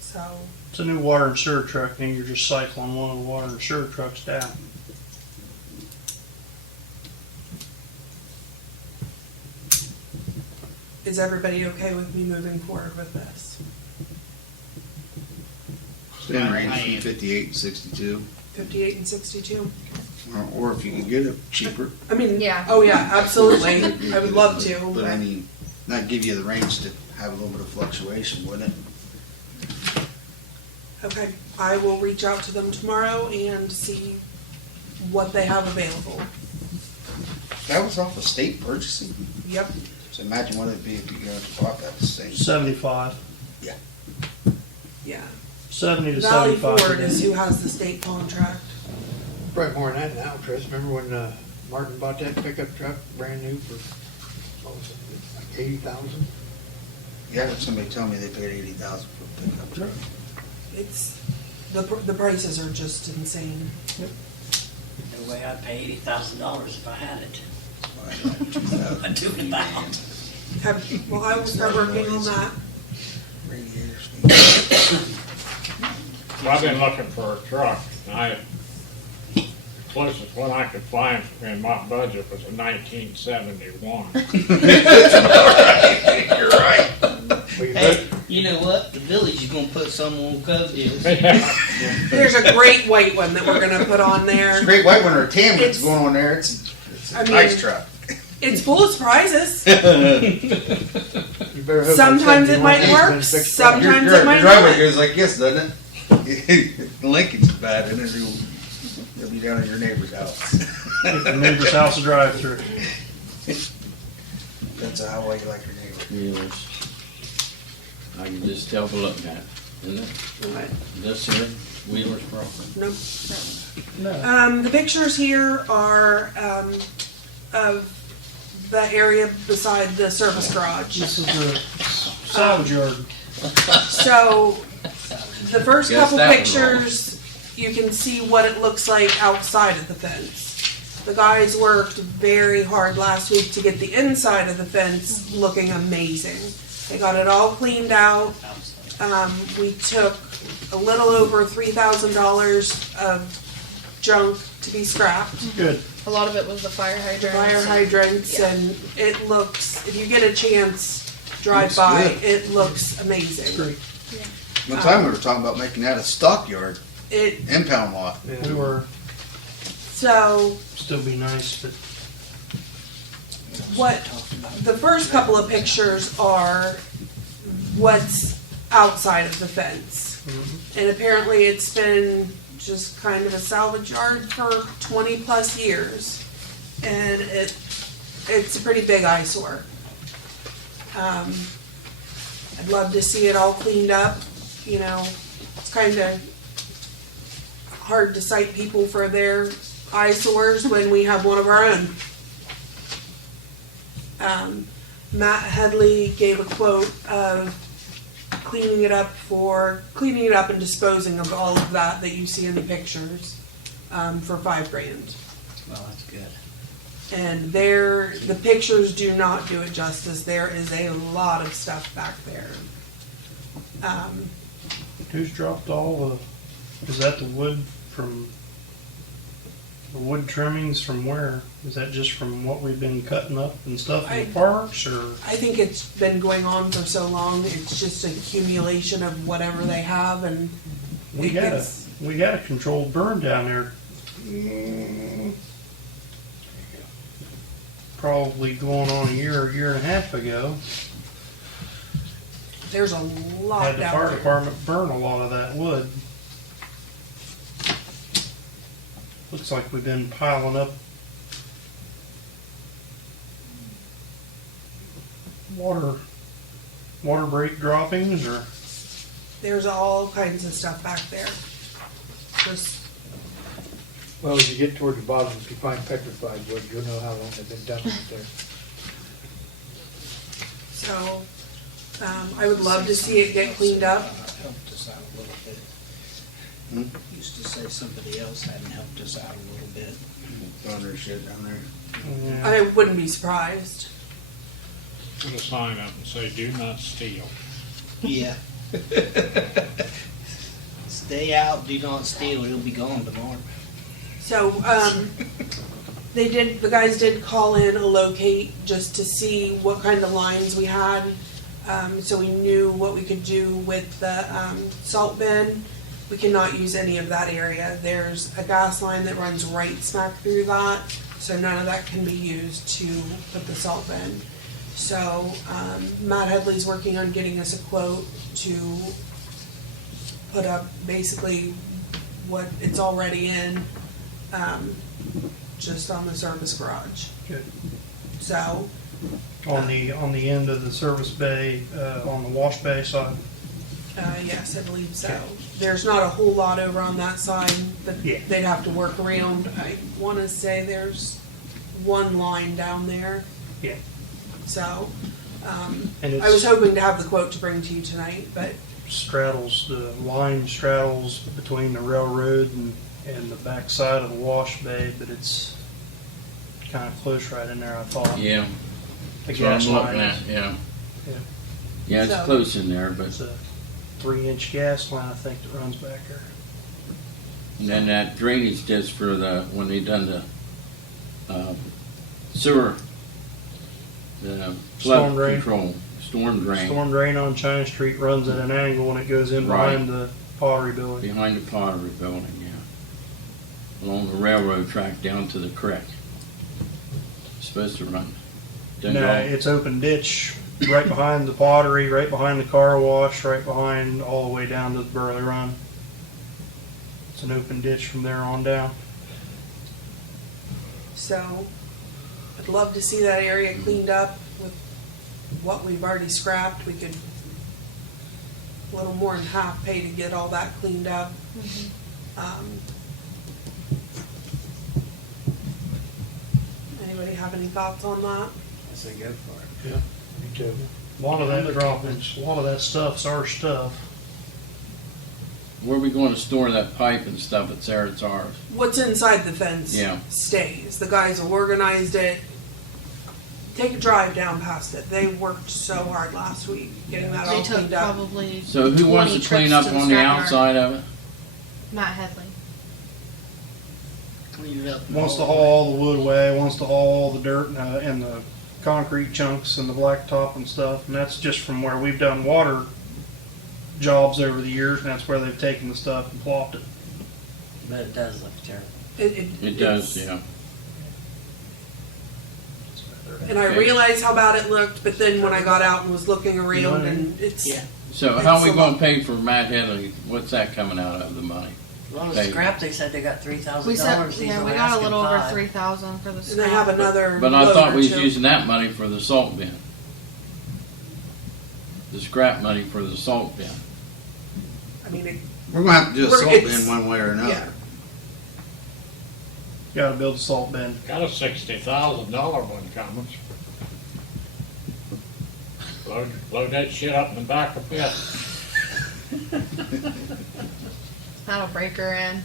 So, It's a new water and sewer truck, and you're just cycling one of the water and sewer trucks down. is everybody okay with me moving forward with this? Stay in range between 58 and 62. 58 and 62? Or if you can get it cheaper. I mean, Yeah. oh yeah, absolutely. I would love to. But I mean, that give you the range to have a little bit of fluctuation, wouldn't it? Okay, I will reach out to them tomorrow and see what they have available. That was off of state purchasing. Yep. So imagine what it'd be if you bought that state. 75. Yeah. 70 to Valley 75. Ford is who has the state contract. probably more than that now, Chris. Remember when Martin bought that pickup truck, brand new, for, what was it, like 80,000? Yeah, somebody told me they paid 80,000 for a pickup truck. It's, the prices are just insane. No way I'd pay $80,000 if I had it. I'd do it now. Well, I will start working on that. 3 years. Well, I've been looking for a truck, and the closest one I could find in my budget was a 1971. You're right. Hey, you know what? The village is gonna put some on Cove deals. There's a great white one that we're gonna put on there. It's a great white one or a tan one's It's- going on there. It's I a mean- nice truck. It's full of surprises. You better hope Sometimes that it might 71 work, has been fixed up. sometimes your it might driveway not. goes like this, doesn't it? Lincoln's bad, and then you'll be down at your neighbor's house. Get the neighbor's house to drive through. That's how well you like your neighbor. yes. I can just tell by looking at it, isn't it? Right. This here, Wheeler's property. Nope. No. The pictures here are of the area beside the service garage. This is the salvage yard. So, the first Guess couple that was pictures, you can see what it looks like outside of the fence. The guys worked very hard last week to get the inside of the fence looking amazing. They got it all cleaned out. We took a little over $3,000 of junk to be scrapped. Good. A lot of it was the fire hydrant. Fire hydrants, Yeah. and it looks, if you get a chance, drive Looks by, good. it looks amazing. Great. One time we were talking about making that a stockyard, It, impound lot. We were, so, still be nice, but what, the first couple of pictures are what's outside of the fence. And apparently it's been just kind of a salvage yard for 20 plus years. And it's a pretty big eyesore. I'd love to see it all cleaned up, you know, it's kinda hard to cite people for their eyesores when we have one of our own. Matt Headley gave a quote of cleaning it up and disposing of all of that you see in the pictures, for $5,000. Well, that's good. And the pictures do not do it justice. There is a lot of stuff back there. Who's dropped all is that the wood trimmings from where? Is that just from what we've been cutting up and stuff in the parks, or? I think it's been going on for so long, it's just accumulation of whatever they have, and We got a controlled burn down there. Probably going on a year and a half ago. there's a lot Had the down fire there. department burn a lot of that wood. Looks like we've been piling up water break droppings, or There's all kinds of stuff back there. Just, Well, as you get toward the bottom, if you find petrified wood, you'll know how long they've been dumping it there. so, I would love to see it get cleaned up. Helped us out a little bit. Hmm? Used to say somebody else hadn't helped us out a little bit. Thunder shit down there. I wouldn't be surprised. Put a sign up and say, "Do not steal." Yeah. Stay out, do not steal, it'll be gone tomorrow. So, the guys did call in a locate just to see what kind of lines we had. So we knew what we could do with the, salt bin. We cannot use any of that area. There's a gas line that runs right smack through that, so none of that can be used to put the salt bin. So, Matt Headley's working on getting us a quote to put up basically what it's already in, just on the service garage. Good. So, on the end of the service bay, on the wash bay side. yes, I believe so. Okay. There's not a whole lot over on that side, but Yeah. they'd have to work around. I wanna say there's one line down there. Yeah. So, And I was it's hoping to have the quote to bring to you tonight, but the line straddles between the railroad and the back side of the wash bay, but it's kind of close right in there, I thought. Yeah, The that's what I'm gas looking line. at, yeah. Yeah. Yeah, it's So- close in there, but, It's a 3-inch gas line, I think, that runs back there. and then that drainage ditch for when they done the, sewer, the Storm flood drain. control, storm drain, Storm drain on China Street runs at an angle and it goes in behind the pottery building. behind the pottery building, yeah. Along the railroad track down to the creek. Supposed to run. Doesn't No, go- it's open ditch right behind the pottery, right behind the car wash, right behind all the way down to the Burley Run. It's an open ditch from there on down. so I'd love to see that area cleaned up with what we've already scrapped. We could a little more than half pay to get all that cleaned up. Anybody have any thoughts on that? I say go for it. Me too. A lot of that droppage, a lot of that stuff's our stuff. Where are we going to store that pipe and stuff? It's there, it's ours. What's inside the fence Yeah. stays. The guys organized it. Take a drive down past it. They worked so hard last week getting that They all took cleaned up. probably So who wants 20 to clean trips up to the on the scrapyard. outside of it? Matt Headley. Clean it up. Wants to haul all the wood away, wants to haul all the dirt and the concrete chunks and the blacktop and stuff. And that's just from where we've done water jobs over the years, and that's where they've taken the stuff and plopped it. But it does look terrible. It does, yeah. And I realized how bad it looked, but then when I got out and was looking around, and it's Yeah. So how are we It's a gonna lot. pay for Matt Headley? What's that coming out of, the money? Well, the Pay. scrap, they said they got $3,000. We said, He's yeah, we only got a asking little over 5. 3,000 for the And they have scrap. another. But I load thought or we was two. using that money for the salt bin. The scrap money for the salt bin. I mean, it, We're gonna have to do a We're- salt it's- bin one way or another. yeah. Gotta build a salt bin. Got a $60,000 one coming. Load that shit up in the back of it. That'll break her in.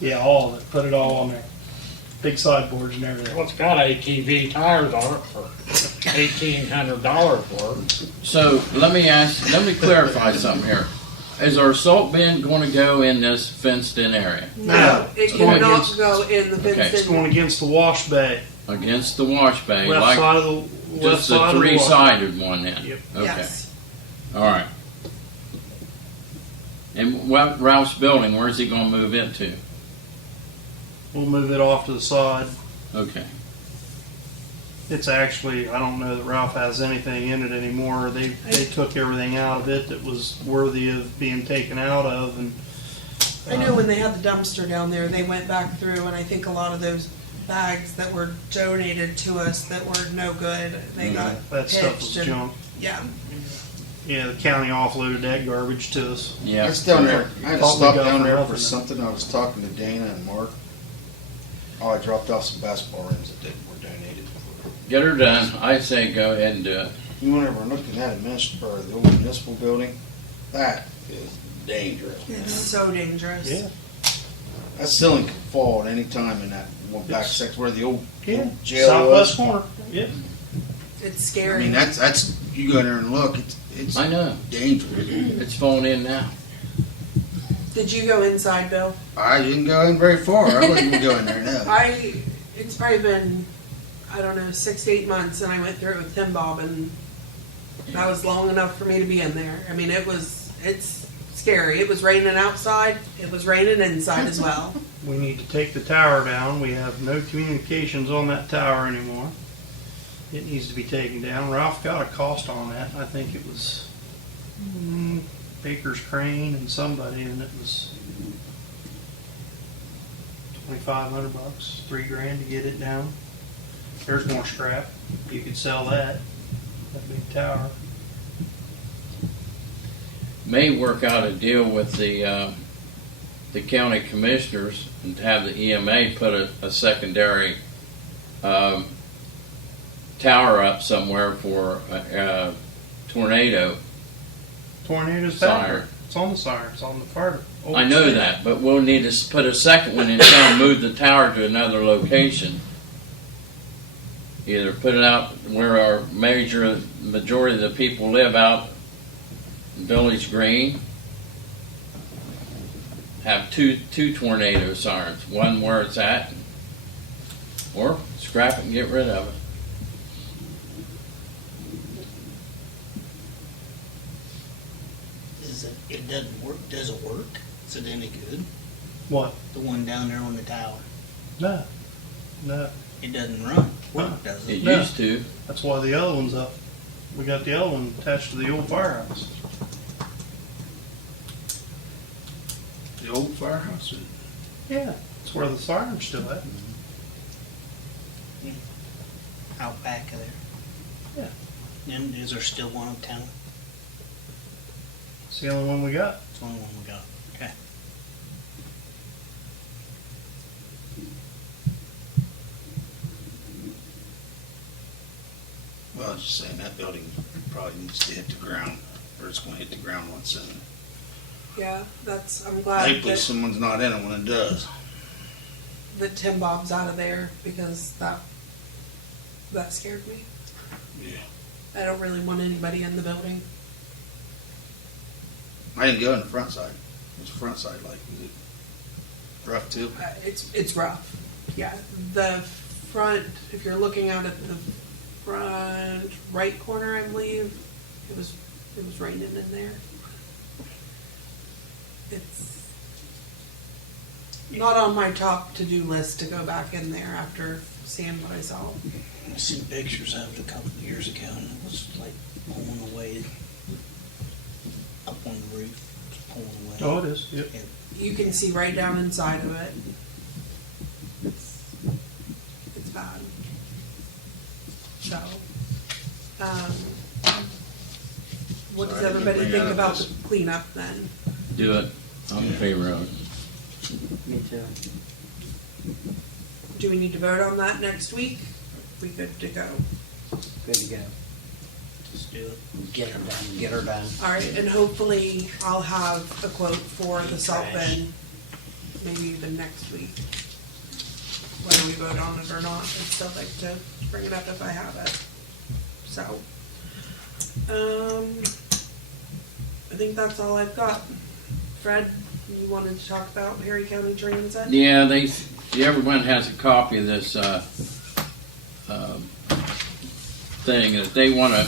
Yeah, all of it. Put it all on there. Big sideboards and everything. Well, it's got ATV tires on it for $1,800 worth. So let me clarify something here. Is our salt bin going to go in this fenced-in area No, it It's going cannot against- go in the Okay. fenced It's in. going against the wash bay. against the wash bay, Left like side of the left just the side of the wash. three-sided one then? Yep. Okay, Yes. all right. And what Ralph's building, where's he going to move into? We'll move it off to the side. Okay, It's actually, I don't know that Ralph has anything in it anymore. They took everything out of it that was worthy of being taken out of, and I know when they had the dumpster down there, they went back through, and I think a lot of those bags that were donated to us that were no good, they got that stuff was pitched and, junk. yeah. Yeah, the county offloaded that garbage to us. yeah. That's down there. I had to Thought we stop got down for there nothing. for something. I was talking to Dana and Mark. Oh, I dropped off some basketball rims that were donated. Get her done. I say go ahead and do it. You went over and looked at that or the old municipal building? That is dangerous. It's so dangerous. Yeah. That ceiling could fall at any time in that one back It's- section where the old Yeah. jail Southwest was. corner. Yep. It's I scary. mean, that's you go in there and look. It's I know. dangerous. It's falling in now. Did you go inside, Bill? I didn't go in very far. I wouldn't even go in there now. It's probably been, I don't know, 6 to 8 months, and I went through it with Tim Bob, and that was long enough for me to be in there. I mean, it's scary. It was raining outside. It was raining inside as well. We need to take the tower down. We have no communications on that tower anymore. It needs to be taken down. Ralph got a cost on that. I think it was Baker's Crane and somebody, and it was $2,500, $3,000 to get it down. There's more scrap. You could sell that big tower. May work out a deal with the county commissioners and have the EMA put a secondary tower up somewhere for a tornado. Tornado's Siren. back. It's on the siren. It's on the fire. I know that, but we'll need to put a second one in town, move the tower to another location. Either put it out where our majority of the people live out in Village Green. Have two tornado sirens, one where it's at, or scrap it and get rid of it. It doesn't work. Does it work? Is it any good? What? The one down there on the tower. No. No. It doesn't run. No. Does It it? No. used to. That's why the other one's up. We got the other one attached to the old firehouse. The old firehouse. Yeah. That's where the siren's still at. Out back of there. Yeah. And is there still one in town? It's the only one we got. It's the only one we got. Okay. Well, I was just saying that building probably needs to hit the ground, or it's going to hit the ground once soon. Yeah, I'm glad Hopefully, someone's not in it when it does. that Tim Bob's out of there, because that scared me. Yeah. I don't really want anybody in the building. I didn't go in the front side. What's the front side like? Is it rough too? It's rough. Yeah, the front. If you're looking out at the front right corner, I believe it was raining in there. It's not on my top to-do list to go back in there after seeing what I saw. I seen pictures of it a couple of years ago, and it was like blowing away up on the roof. It was pulled away. Oh, it is. Yep. You can see right down inside of it. It's bad. So, what does Sorry, everybody bring think out about this. the cleanup then? Do it. I'm in favor of it. Me too. Do we need to vote on that next week? We good to go? Good to go. Just do it. Get her done, get her done. All right, and hopefully I'll have a quote for the salt Trash. bin, maybe even next week. Whether we vote on it or not, I'd still like to bring it up if I have it. So, I think that's all I've got. Fred, you wanted to talk about Perry County Transit? Yeah, everyone has a copy of this thing that they want a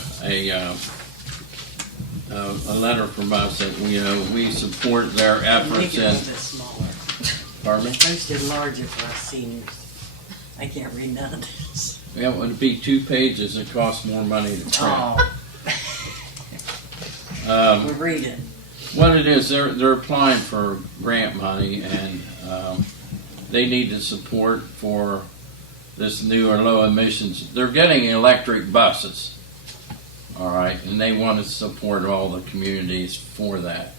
letter from us that we support their Make efforts it a in. little bit smaller. Pardon me? Posted larger for us seniors. I can't read none of this. Yeah, it would be 2 pages. It costs more money to print. Oh. We're reading. What it is, they're applying for grant money, and they need the support for this new or low emissions. They're getting electric buses, all right, and they want to support all the communities for that.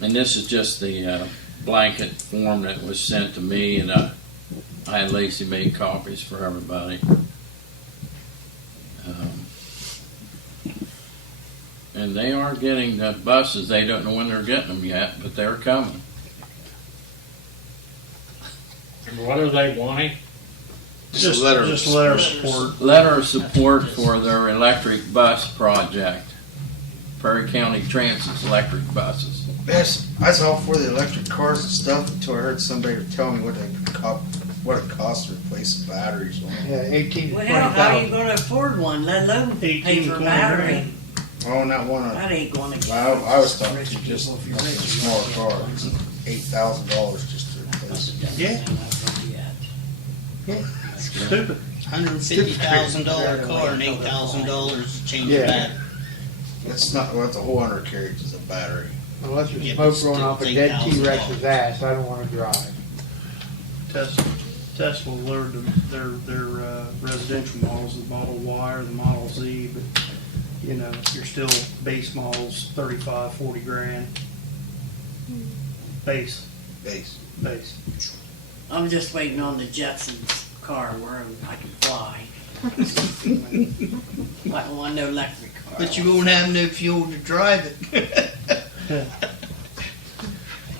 And this is just the blanket form that was sent to me, and I had Lacey make copies for everybody. And they are getting the buses. They don't know when they're getting them yet, but they're coming. And what are they wanting? Just letter letter support. Letter of support for their electric bus project. Perry County Transit's electric buses. Yes, I was all for the electric cars and stuff until I heard somebody tell me what it costs to replace the batteries on them. Yeah, 18 to Well, how are you 20,000. gonna afford one, let alone pay 18 to for a 20 battery? grand. Oh, not one. That ain't gonna get. I was talking to just a smaller car. It's $8,000 just to replace it. Yeah. Stupid. $150,000 car and $8,000 to change Yeah. the battery. It's not. Well, it's a whole undercarriage is a battery. Unless there's Yeah, smoke but going still, off a it's dead $8,000. T-Rex's ass, I don't wanna drive. Tesla lowered their residential models, the Model Y or the Model Z, but you're still base models 35, 40 grand. Base. I'm just waiting on the Jetsons car where I can fly. I don't want no electric car. But you won't have no fuel to drive it.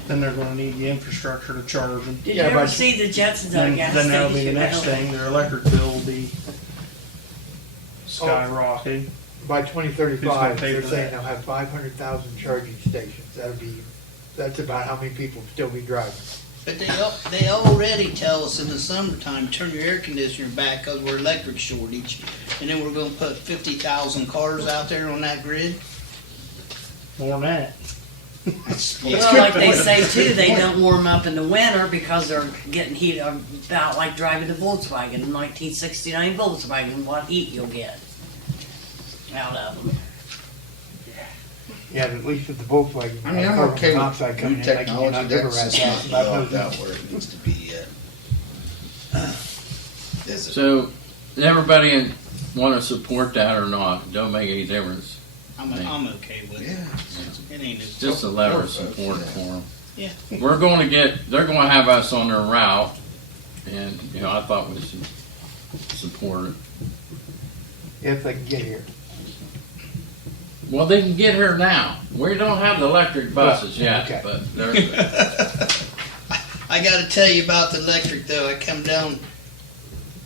Then they're going to need the infrastructure to charge them. Did Yeah, you ever but- see the Jetsons at a Then gas that'll be the station? next thing. Their electric bill will be skyrocketing. By Who's 2035, gonna pay they're for saying that? they'll have 500,000 charging stations. That's about how many people will still be driving. But they already tell us in the summertime, turn your air conditioner back because we're electric shortage. And then we're gonna put 50,000 cars out there on that grid. More than that. Well, like they say too, they don't warm up in the winter because they're getting heat, about like driving the Volkswagen, 1969 Volkswagen, what heat you'll get out of them. Yeah, but at least with the Volkswagen, I mean, I'm carbon okay with monoxide coming new in, like you technology. get That's rat just gas, not about no developed out where it needs to be yet. Is it? So, everybody want to support that or not? Don't make any difference. I'm okay with it. Yeah. It ain't It's just a letter of support for them. Yeah. They're going to have us on their route, and, I thought we should support it. if they can get here. Well, they can get here now. We don't have the electric buses yet, Okay. but they're, I gotta tell you about the electric though. I come down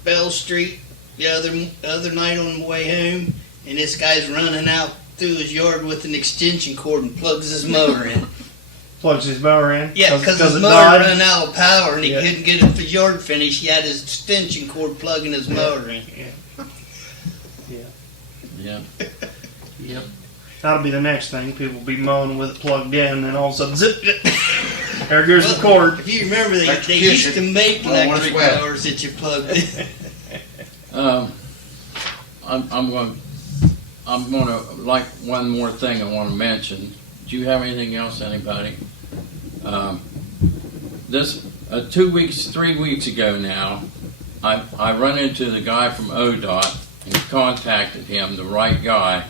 Bell Street the other night on the way home, and this guy's running out through his yard with an extension cord and plugs his motor in. Plugs his motor in. Yeah, because his it motor died. ran out of power and he Yeah. couldn't get his yard finished. He had his extension cord plugging his motor in. yeah. Yep. That'll be the next thing. People will be mowing with it plugged in, and then all of a sudden, zip, there goes the cord. If you remember, they used to make Well, when it's electric wet. motors that you plugged in. I'm going to I'm gonna, like, one more thing I wanna mention. Do you have anything else, anybody? This, 3 weeks ago now, I run into the guy from ODOT and contacted him, the right guy,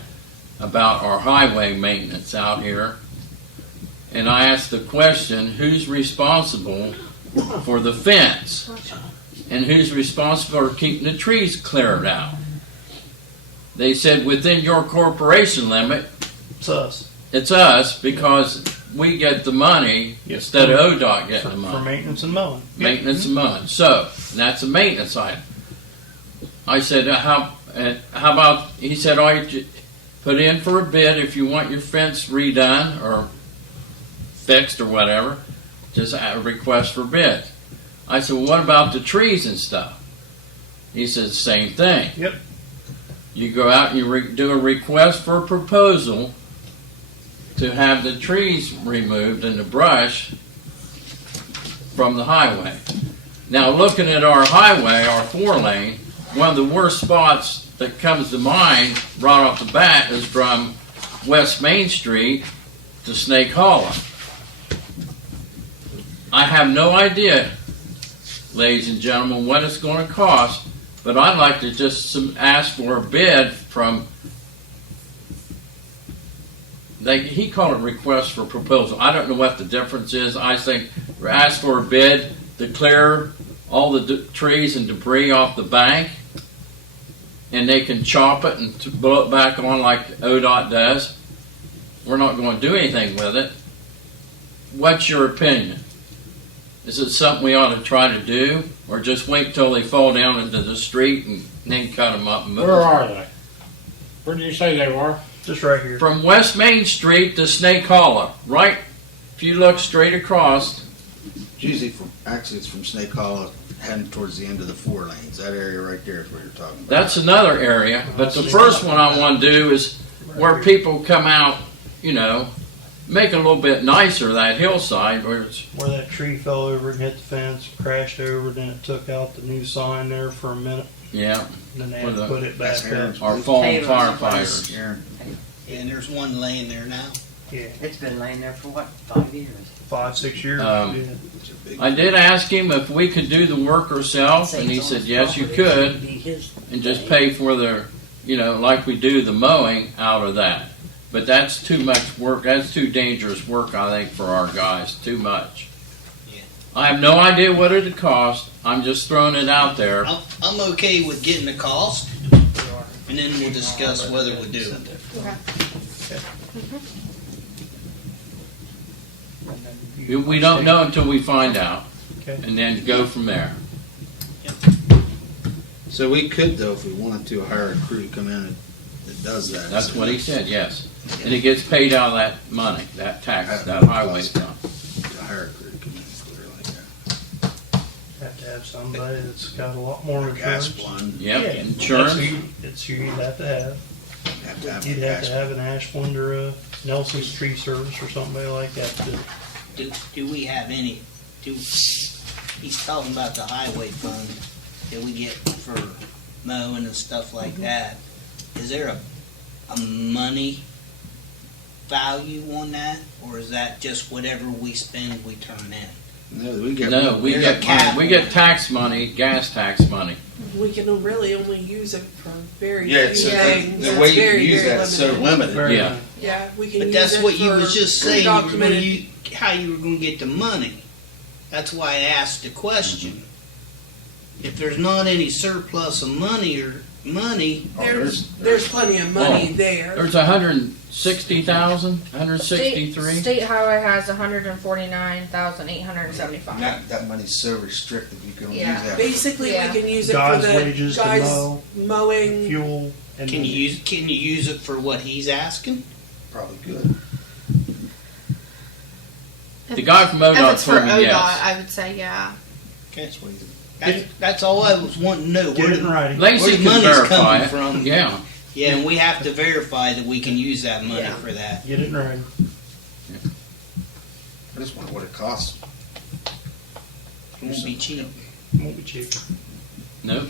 about our highway maintenance out here. And I asked the question, who's responsible for the fence? And who's responsible for keeping the trees cleared out? They said within your corporation limit, It's us. it's us because we get the money Yes. instead of ODOT getting the For money. maintenance and mowing. Maintenance and mowing. So, that's a maintenance item. I said, how about, he said, all you put in for a bid if you want your fence redone or fixed or whatever, just a request for bid. I said, well, what about the trees and stuff? He said, same thing. Yep. You go out and you do a request for a proposal to have the trees removed and the brush from the highway. Now, looking at our highway, our 4-lane, one of the worst spots that comes to mind right off the bat is from West Main Street to Snake Hollow. I have no idea, ladies and gentlemen, what it's going to cost, but I'd like to just ask for a bid from, he called it request for proposal. I don't know what the difference is. I think ask for a bid to clear all the trees and debris off the bank, and they can chop it and blow it back on like ODOT does. We're not going to do anything with it. What's your opinion? Is it something we ought to try to do, or just wait till they fall down into the street and then cut them up and move Where them? are they? Where did you say they were? Just right here. From West Main Street to Snake Hollow, right? If you look straight across, It's usually it's from Snake Hollow heading towards the end of the 4 lanes. That area right there is what you're talking about. that's another area. But the first one I want to do is where people come out, make it a little bit nicer, that hillside where it's, Where that tree fell over and hit the fence, crashed over, then it took out the new sign there for a minute, yeah, and then they had Where to the- put it That's back up. Aaron's. our fallen Taylor's firefighters. Aaron. And there's one laying there now. Yeah, It's been laying there for what, 5 years? 5-6 years. Um, yeah. It's a big- I did ask him if we could do the work ourselves, and he said, yes, you could, and just pay for the, like we do the mowing out of that. But that's too much work. That's too dangerous work, I think, for our guys. Too much. Yeah. I have no idea what it'd cost. I'm just throwing it out there. I'm okay with getting the cost, and then we'll discuss whether we do it. We don't know until we find out, Okay. and then go from there. So we could, though, if we wanted to, hire a crew to come in that does that. That's what he said, yes. And it gets paid out of that money, that tax, that highway stuff. To hire a crew to come in and clear like that. Have to have somebody that's got a lot more Gas insurance. blind. Yep, Yeah, insurance. It's who you'd have to have. Have to have You'd a have gas to have an Ashland or a Nelson's Tree Service or somebody like that. Do we have any, he's talking about the highway fund that we get for mowing and stuff like that. Is there a money value on that, or is that just whatever we spend, we turn in? No, we get. No, we There's get a cap. money. We get tax money, gas tax money. We can really only use it for very Yeah, few so things. the way It's you very, can use very that is so limited. limited. Very Yeah. nice. Yeah, we can But use that's it what you for was just saying, you were gonna documented. how you were gonna get the money. That's why I asked the question. If there's not any surplus of money, There's plenty of money Oh, there. There's 160,000, 163. State highway has 149,875. That money's so restricted, you can only Yeah. use that. Basically, Yeah. we can use it Guys' for the wages to guys mow, mowing. Fuel, and can you use it for what he's asking? Probably good. The guy from If ODOT it's for told me ODOT, yes. I would say yeah. That's what he's. That's all I was wanting to know. get it in writing. Lacey Where the can money's verify coming it. from. Yeah. Yeah, and we have to verify that we can use that money Yeah. for that. Get it in writing. I just wonder what it costs. It won't be cheap. It won't be cheap. No.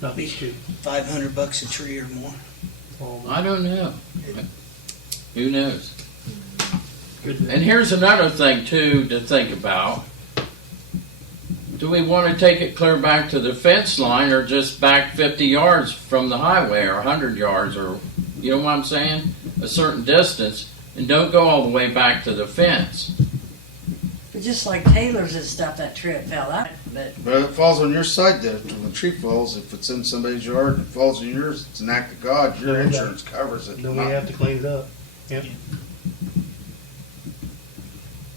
Nothing's cheap. $500 a tree or more. fall. I don't know. Who knows? Good. And here's another thing too to think about. Do we want to take it clear back to the fence line or just back 50 yards from the highway or 100 yards or, you know what I'm saying? A certain distance and don't go all the way back to the fence. But just like Taylor's and stuff, that tree fell out. But But if it falls on your side, though, when the tree falls, if it's in somebody's yard and it falls on yours, it's an act of God. Your No, no. insurance covers it. Then we have to clean it up. Yep.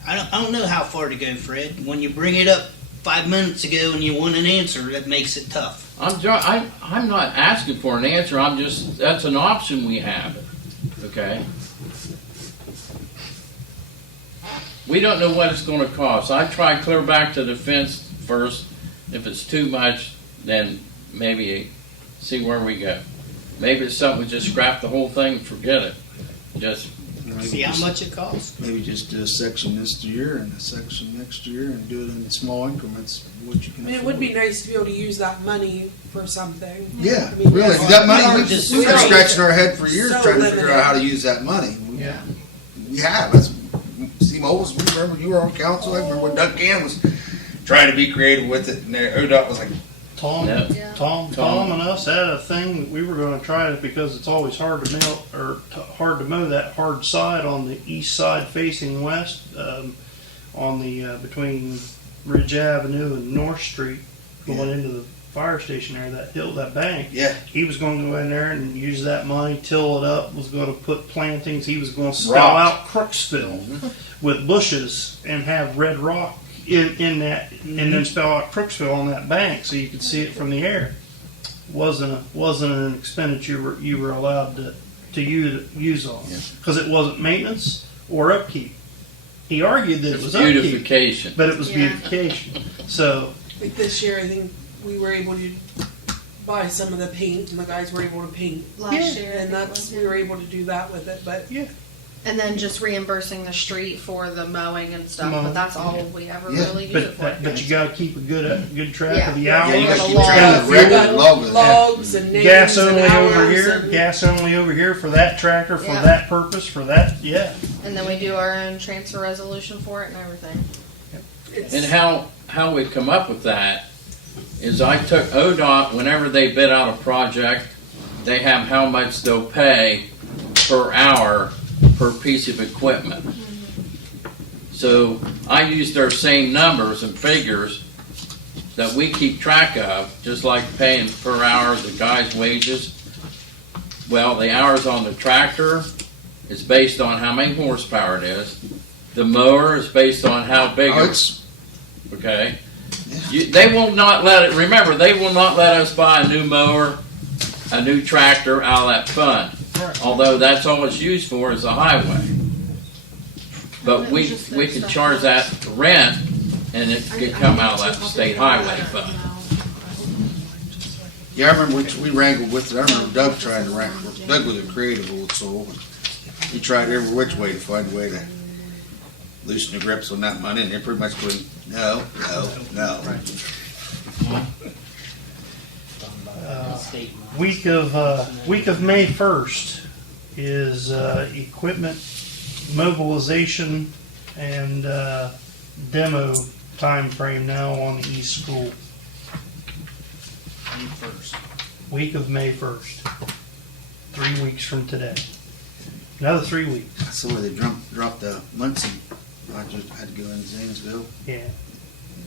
I don't know how far to go, Fred. When you bring it up 5 minutes ago and you want an answer, that makes it tough. I'm not asking for an answer. That's an option we have. Okay? We don't know what it's going to cost. I try clear back to the fence first. If it's too much, then maybe see where we go. Maybe it's something we just scrap the whole thing and forget it. Just See how much it costs. Maybe just do a section this year and a section next year and do it in small increments. What you I can mean, it would be afford. nice to be able to use that money for something. Yeah, I mean, really. that's- That money, we we've just- been scratching our head for years So trying to figure limited. out how to use that money. yeah. We have. That's, Steve Owens, we remember you were on council. I remember when Doug Gann was trying to be creative with it, and ODOT was like, Tom, Yeah. Yeah. Tom and us had a thing that we were going to try it because it's always hard to mill or hard to mow that hard side on the east side facing west, on the between Ridge Avenue and North Street, going into the fire station there. That hill, that bank. yeah, He was going to go in there and use that money, till it up. Was going to put plantings. He was going to spell Rocks. out Crooksville with bushes and have red rock in that, and then spell out Crooksville on that bank so you could see it from the air. Wasn't an expenditure you were allowed to use on because it wasn't maintenance or upkeep. He argued that it was upkeep, Beautification. but it was Yeah. beautification. So Like this year, I think we were able to buy some of the paint, and the guys were able to paint. Last year, I And think it that's was, we were able to do that with it. But And then just reimbursing the street for the mowing and stuff, Mowing. but that's all we ever Yeah. really use it for. but you got to keep a good track Yeah. of the Yeah, hours. you got gotta a keep log. track of the regular log of that. logs and names Gas and only hours over here. and- Gas only over here for that tractor, for Yeah. that purpose, for that. Yeah. And then we do our own transfer resolution for it and everything. It's, And how we come up with that is I took ODOT, whenever they bid out a project, they have how much they'll pay per hour per piece of equipment. So I use their same numbers and figures that we keep track of, just like paying per hour the guy's wages. Well, the hours on the tractor is based on how many horsepower it is. The mower is based on how big oh, it's, okay? They will not let it, remember, they will not let us buy a new mower, a new tractor out of that fund. Although that's all it's used for is a highway. But we can charge that rent and it could come out of that state highway fund. Yeah, I remember we wrangled with it. I remember Doug trying to wrangle. Doug was a creative old soul. He tried every which way to find a way to loosen the grips on that money, and they're pretty much going, no. Week of May 1st is equipment mobilization and demo time frame now on the East School. Week of May 1st. 3 weeks from today. Another 3 weeks. I saw where they dropped the Munson. I just had to go in Zanesville. Yeah.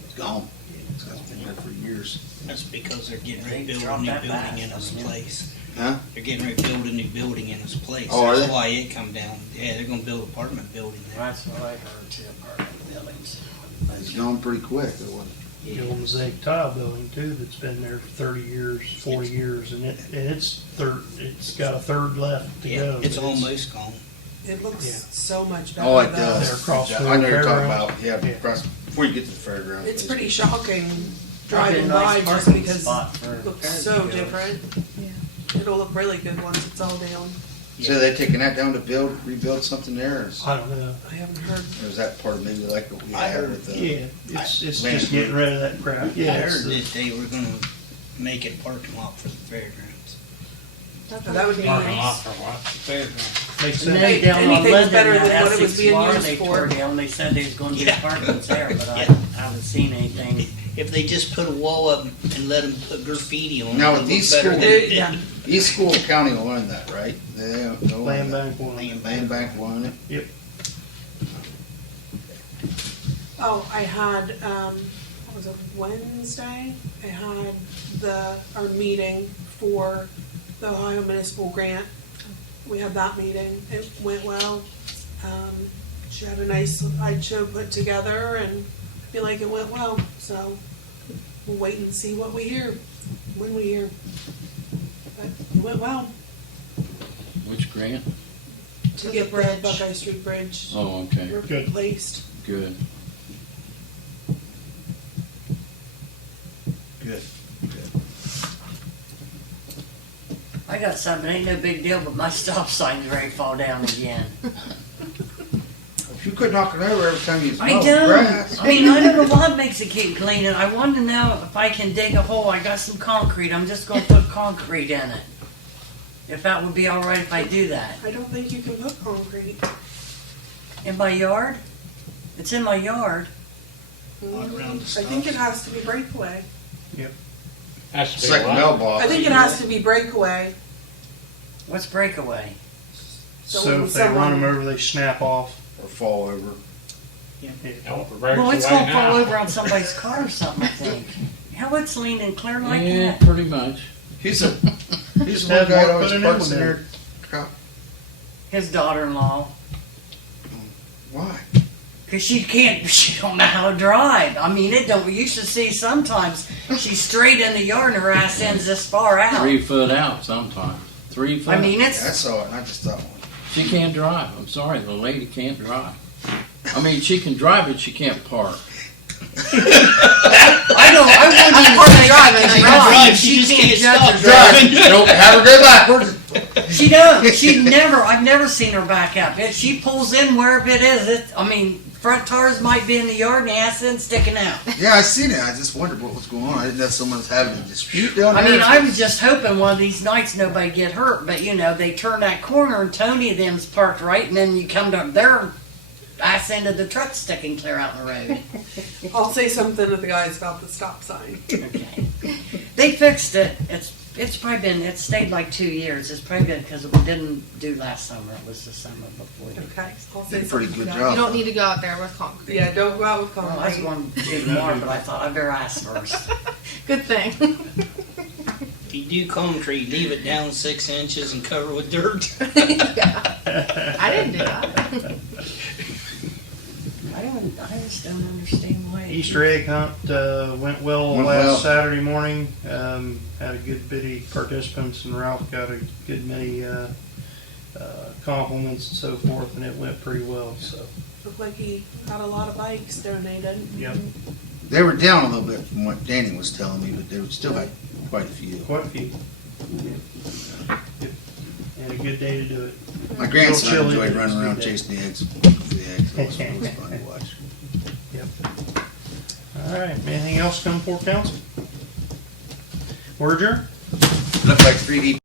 It's gone. It's been there for years. That's because they're getting ready to build a new building in its place. Huh? They're getting ready to build a new building in its place. Oh, are That's they? why it come down. Yeah, they're gonna build an apartment building there. that's what I heard too, apartment buildings. It's gone pretty quick. It wasn't. The old mosaic tile building too, that's been there for 30 years, 40 years, and it's got a third left to Yeah, go. it's but almost gone. it looks Yeah. so much better. Oh, it though. does. They're across I the know you're talking fairground. about, yeah, Yeah. across, before you get to the fairground. It's pretty shocking Probably a driving nice by just parking because spot for it looks cars so to go. different. It'll look really good once it's all down. So they're taking that down to rebuild something there, or I don't know. I haven't heard. is that part of maybe like what we I had heard, with the? Yeah, it's Land just getting rid of that crap. Yeah, I it's heard the- that they were gonna make it a parking lot for the fairgrounds. So that would be Parking lot nice. for what? Say it again. Makes And sense. then down on Anything's Linden, better than that what it was Essex being bar, used they for. tore down, they said they was gonna do Yeah. apartments there, but I Yeah. haven't seen anything. If they just put a wall up and let them put graffiti on it, Now, it with would these look better schools- than Yeah. East School County will own that, right? They'll own Land that. bank one. Land Bank will own it. Oh, I had, what was it, Wednesday? I had our meeting for the Ohio Municipal Grant. We had that meeting. It went well. She had a nice slideshow put together and I feel like it went well. So we'll wait and see what we hear, when we hear. But it went well Which grant? to the get the bridge. Buckeye Street Bridge Oh, okay, Good. replaced. good. Good. I got something, ain't no big deal, but my stop sign's ready to fall down again. If you could knock it over every time you I mow don't. grass. I mean, I don't know what makes it keep cleaning. I want to know if I can dig a hole. I got some concrete. I'm just gonna put concrete in it. If that would be all right if I do that. I don't think you can put concrete. In my yard? It's in my yard. around the I think it has to be breakaway. Has to It's be like a what? mailbox. I think it has to be breakaway. What's breakaway? So So when if they run them someone- over, they snap off. Or fall over. No, it breaks Well, it's away gonna fall now. over on somebody's car or something, I think. How it's leaning clear like Yeah, that? pretty much. He's the Just one have guy that Mark always put an parks in emblem there. His daughter-in-law. Why? Cause she don't know how to drive. I mean, you should see sometimes she's straight in the yard and her ass ends this far out. 3 foot out sometimes. 3 foot. I mean, Yeah, I it's, saw it and I just thought, She can't drive. I'm sorry, the lady can't drive. I mean, she can drive, but she can't park. I wouldn't even say driving, she she can can drive. drive, she just can't stop drive. Don't have her go backwards. She don't. I've never seen her back up. If she pulls in wherever it is, front tires might be in the yard and the ass end sticking out. Yeah, I seen it. I just wondered what was going on. I didn't know someone was having a dispute down there. I mean, I was just hoping one of these nights nobody get hurt, but they turn that corner and Tony and them's parked right, and then you come to their ass end of the truck sticking clear out in the road. I'll say something to the guys about the stop sign. Okay. They fixed it. It's stayed like 2 years. It's probably been because we didn't do last summer. It was the summer before. Okay, I'll say Did a pretty something good to job. You don't need to go out there with concrete. Yeah, don't go out with Well, I was concrete. going to do more, but I thought I'd better ask first. Good thing. If you do concrete, leave it down 6 inches and cover it with dirt. I didn't do that. I just don't understand why. Easter egg hunt went well Went last well. Saturday morning. Had a good bitty participants, and Ralph got a good many compliments and so forth, and it went pretty well. So, Looked like he had a lot of bikes donated. yep, They were down a little bit from what Danny was telling me, but they were still had quite a few. quite a few. Yep. And a good day to do it. My grandson Little chilly, enjoyed but running it's around good day. chasing the eggs. For the eggs. It was fun to watch. All right. Anything else come before council? We're adjourned. Looked like 3D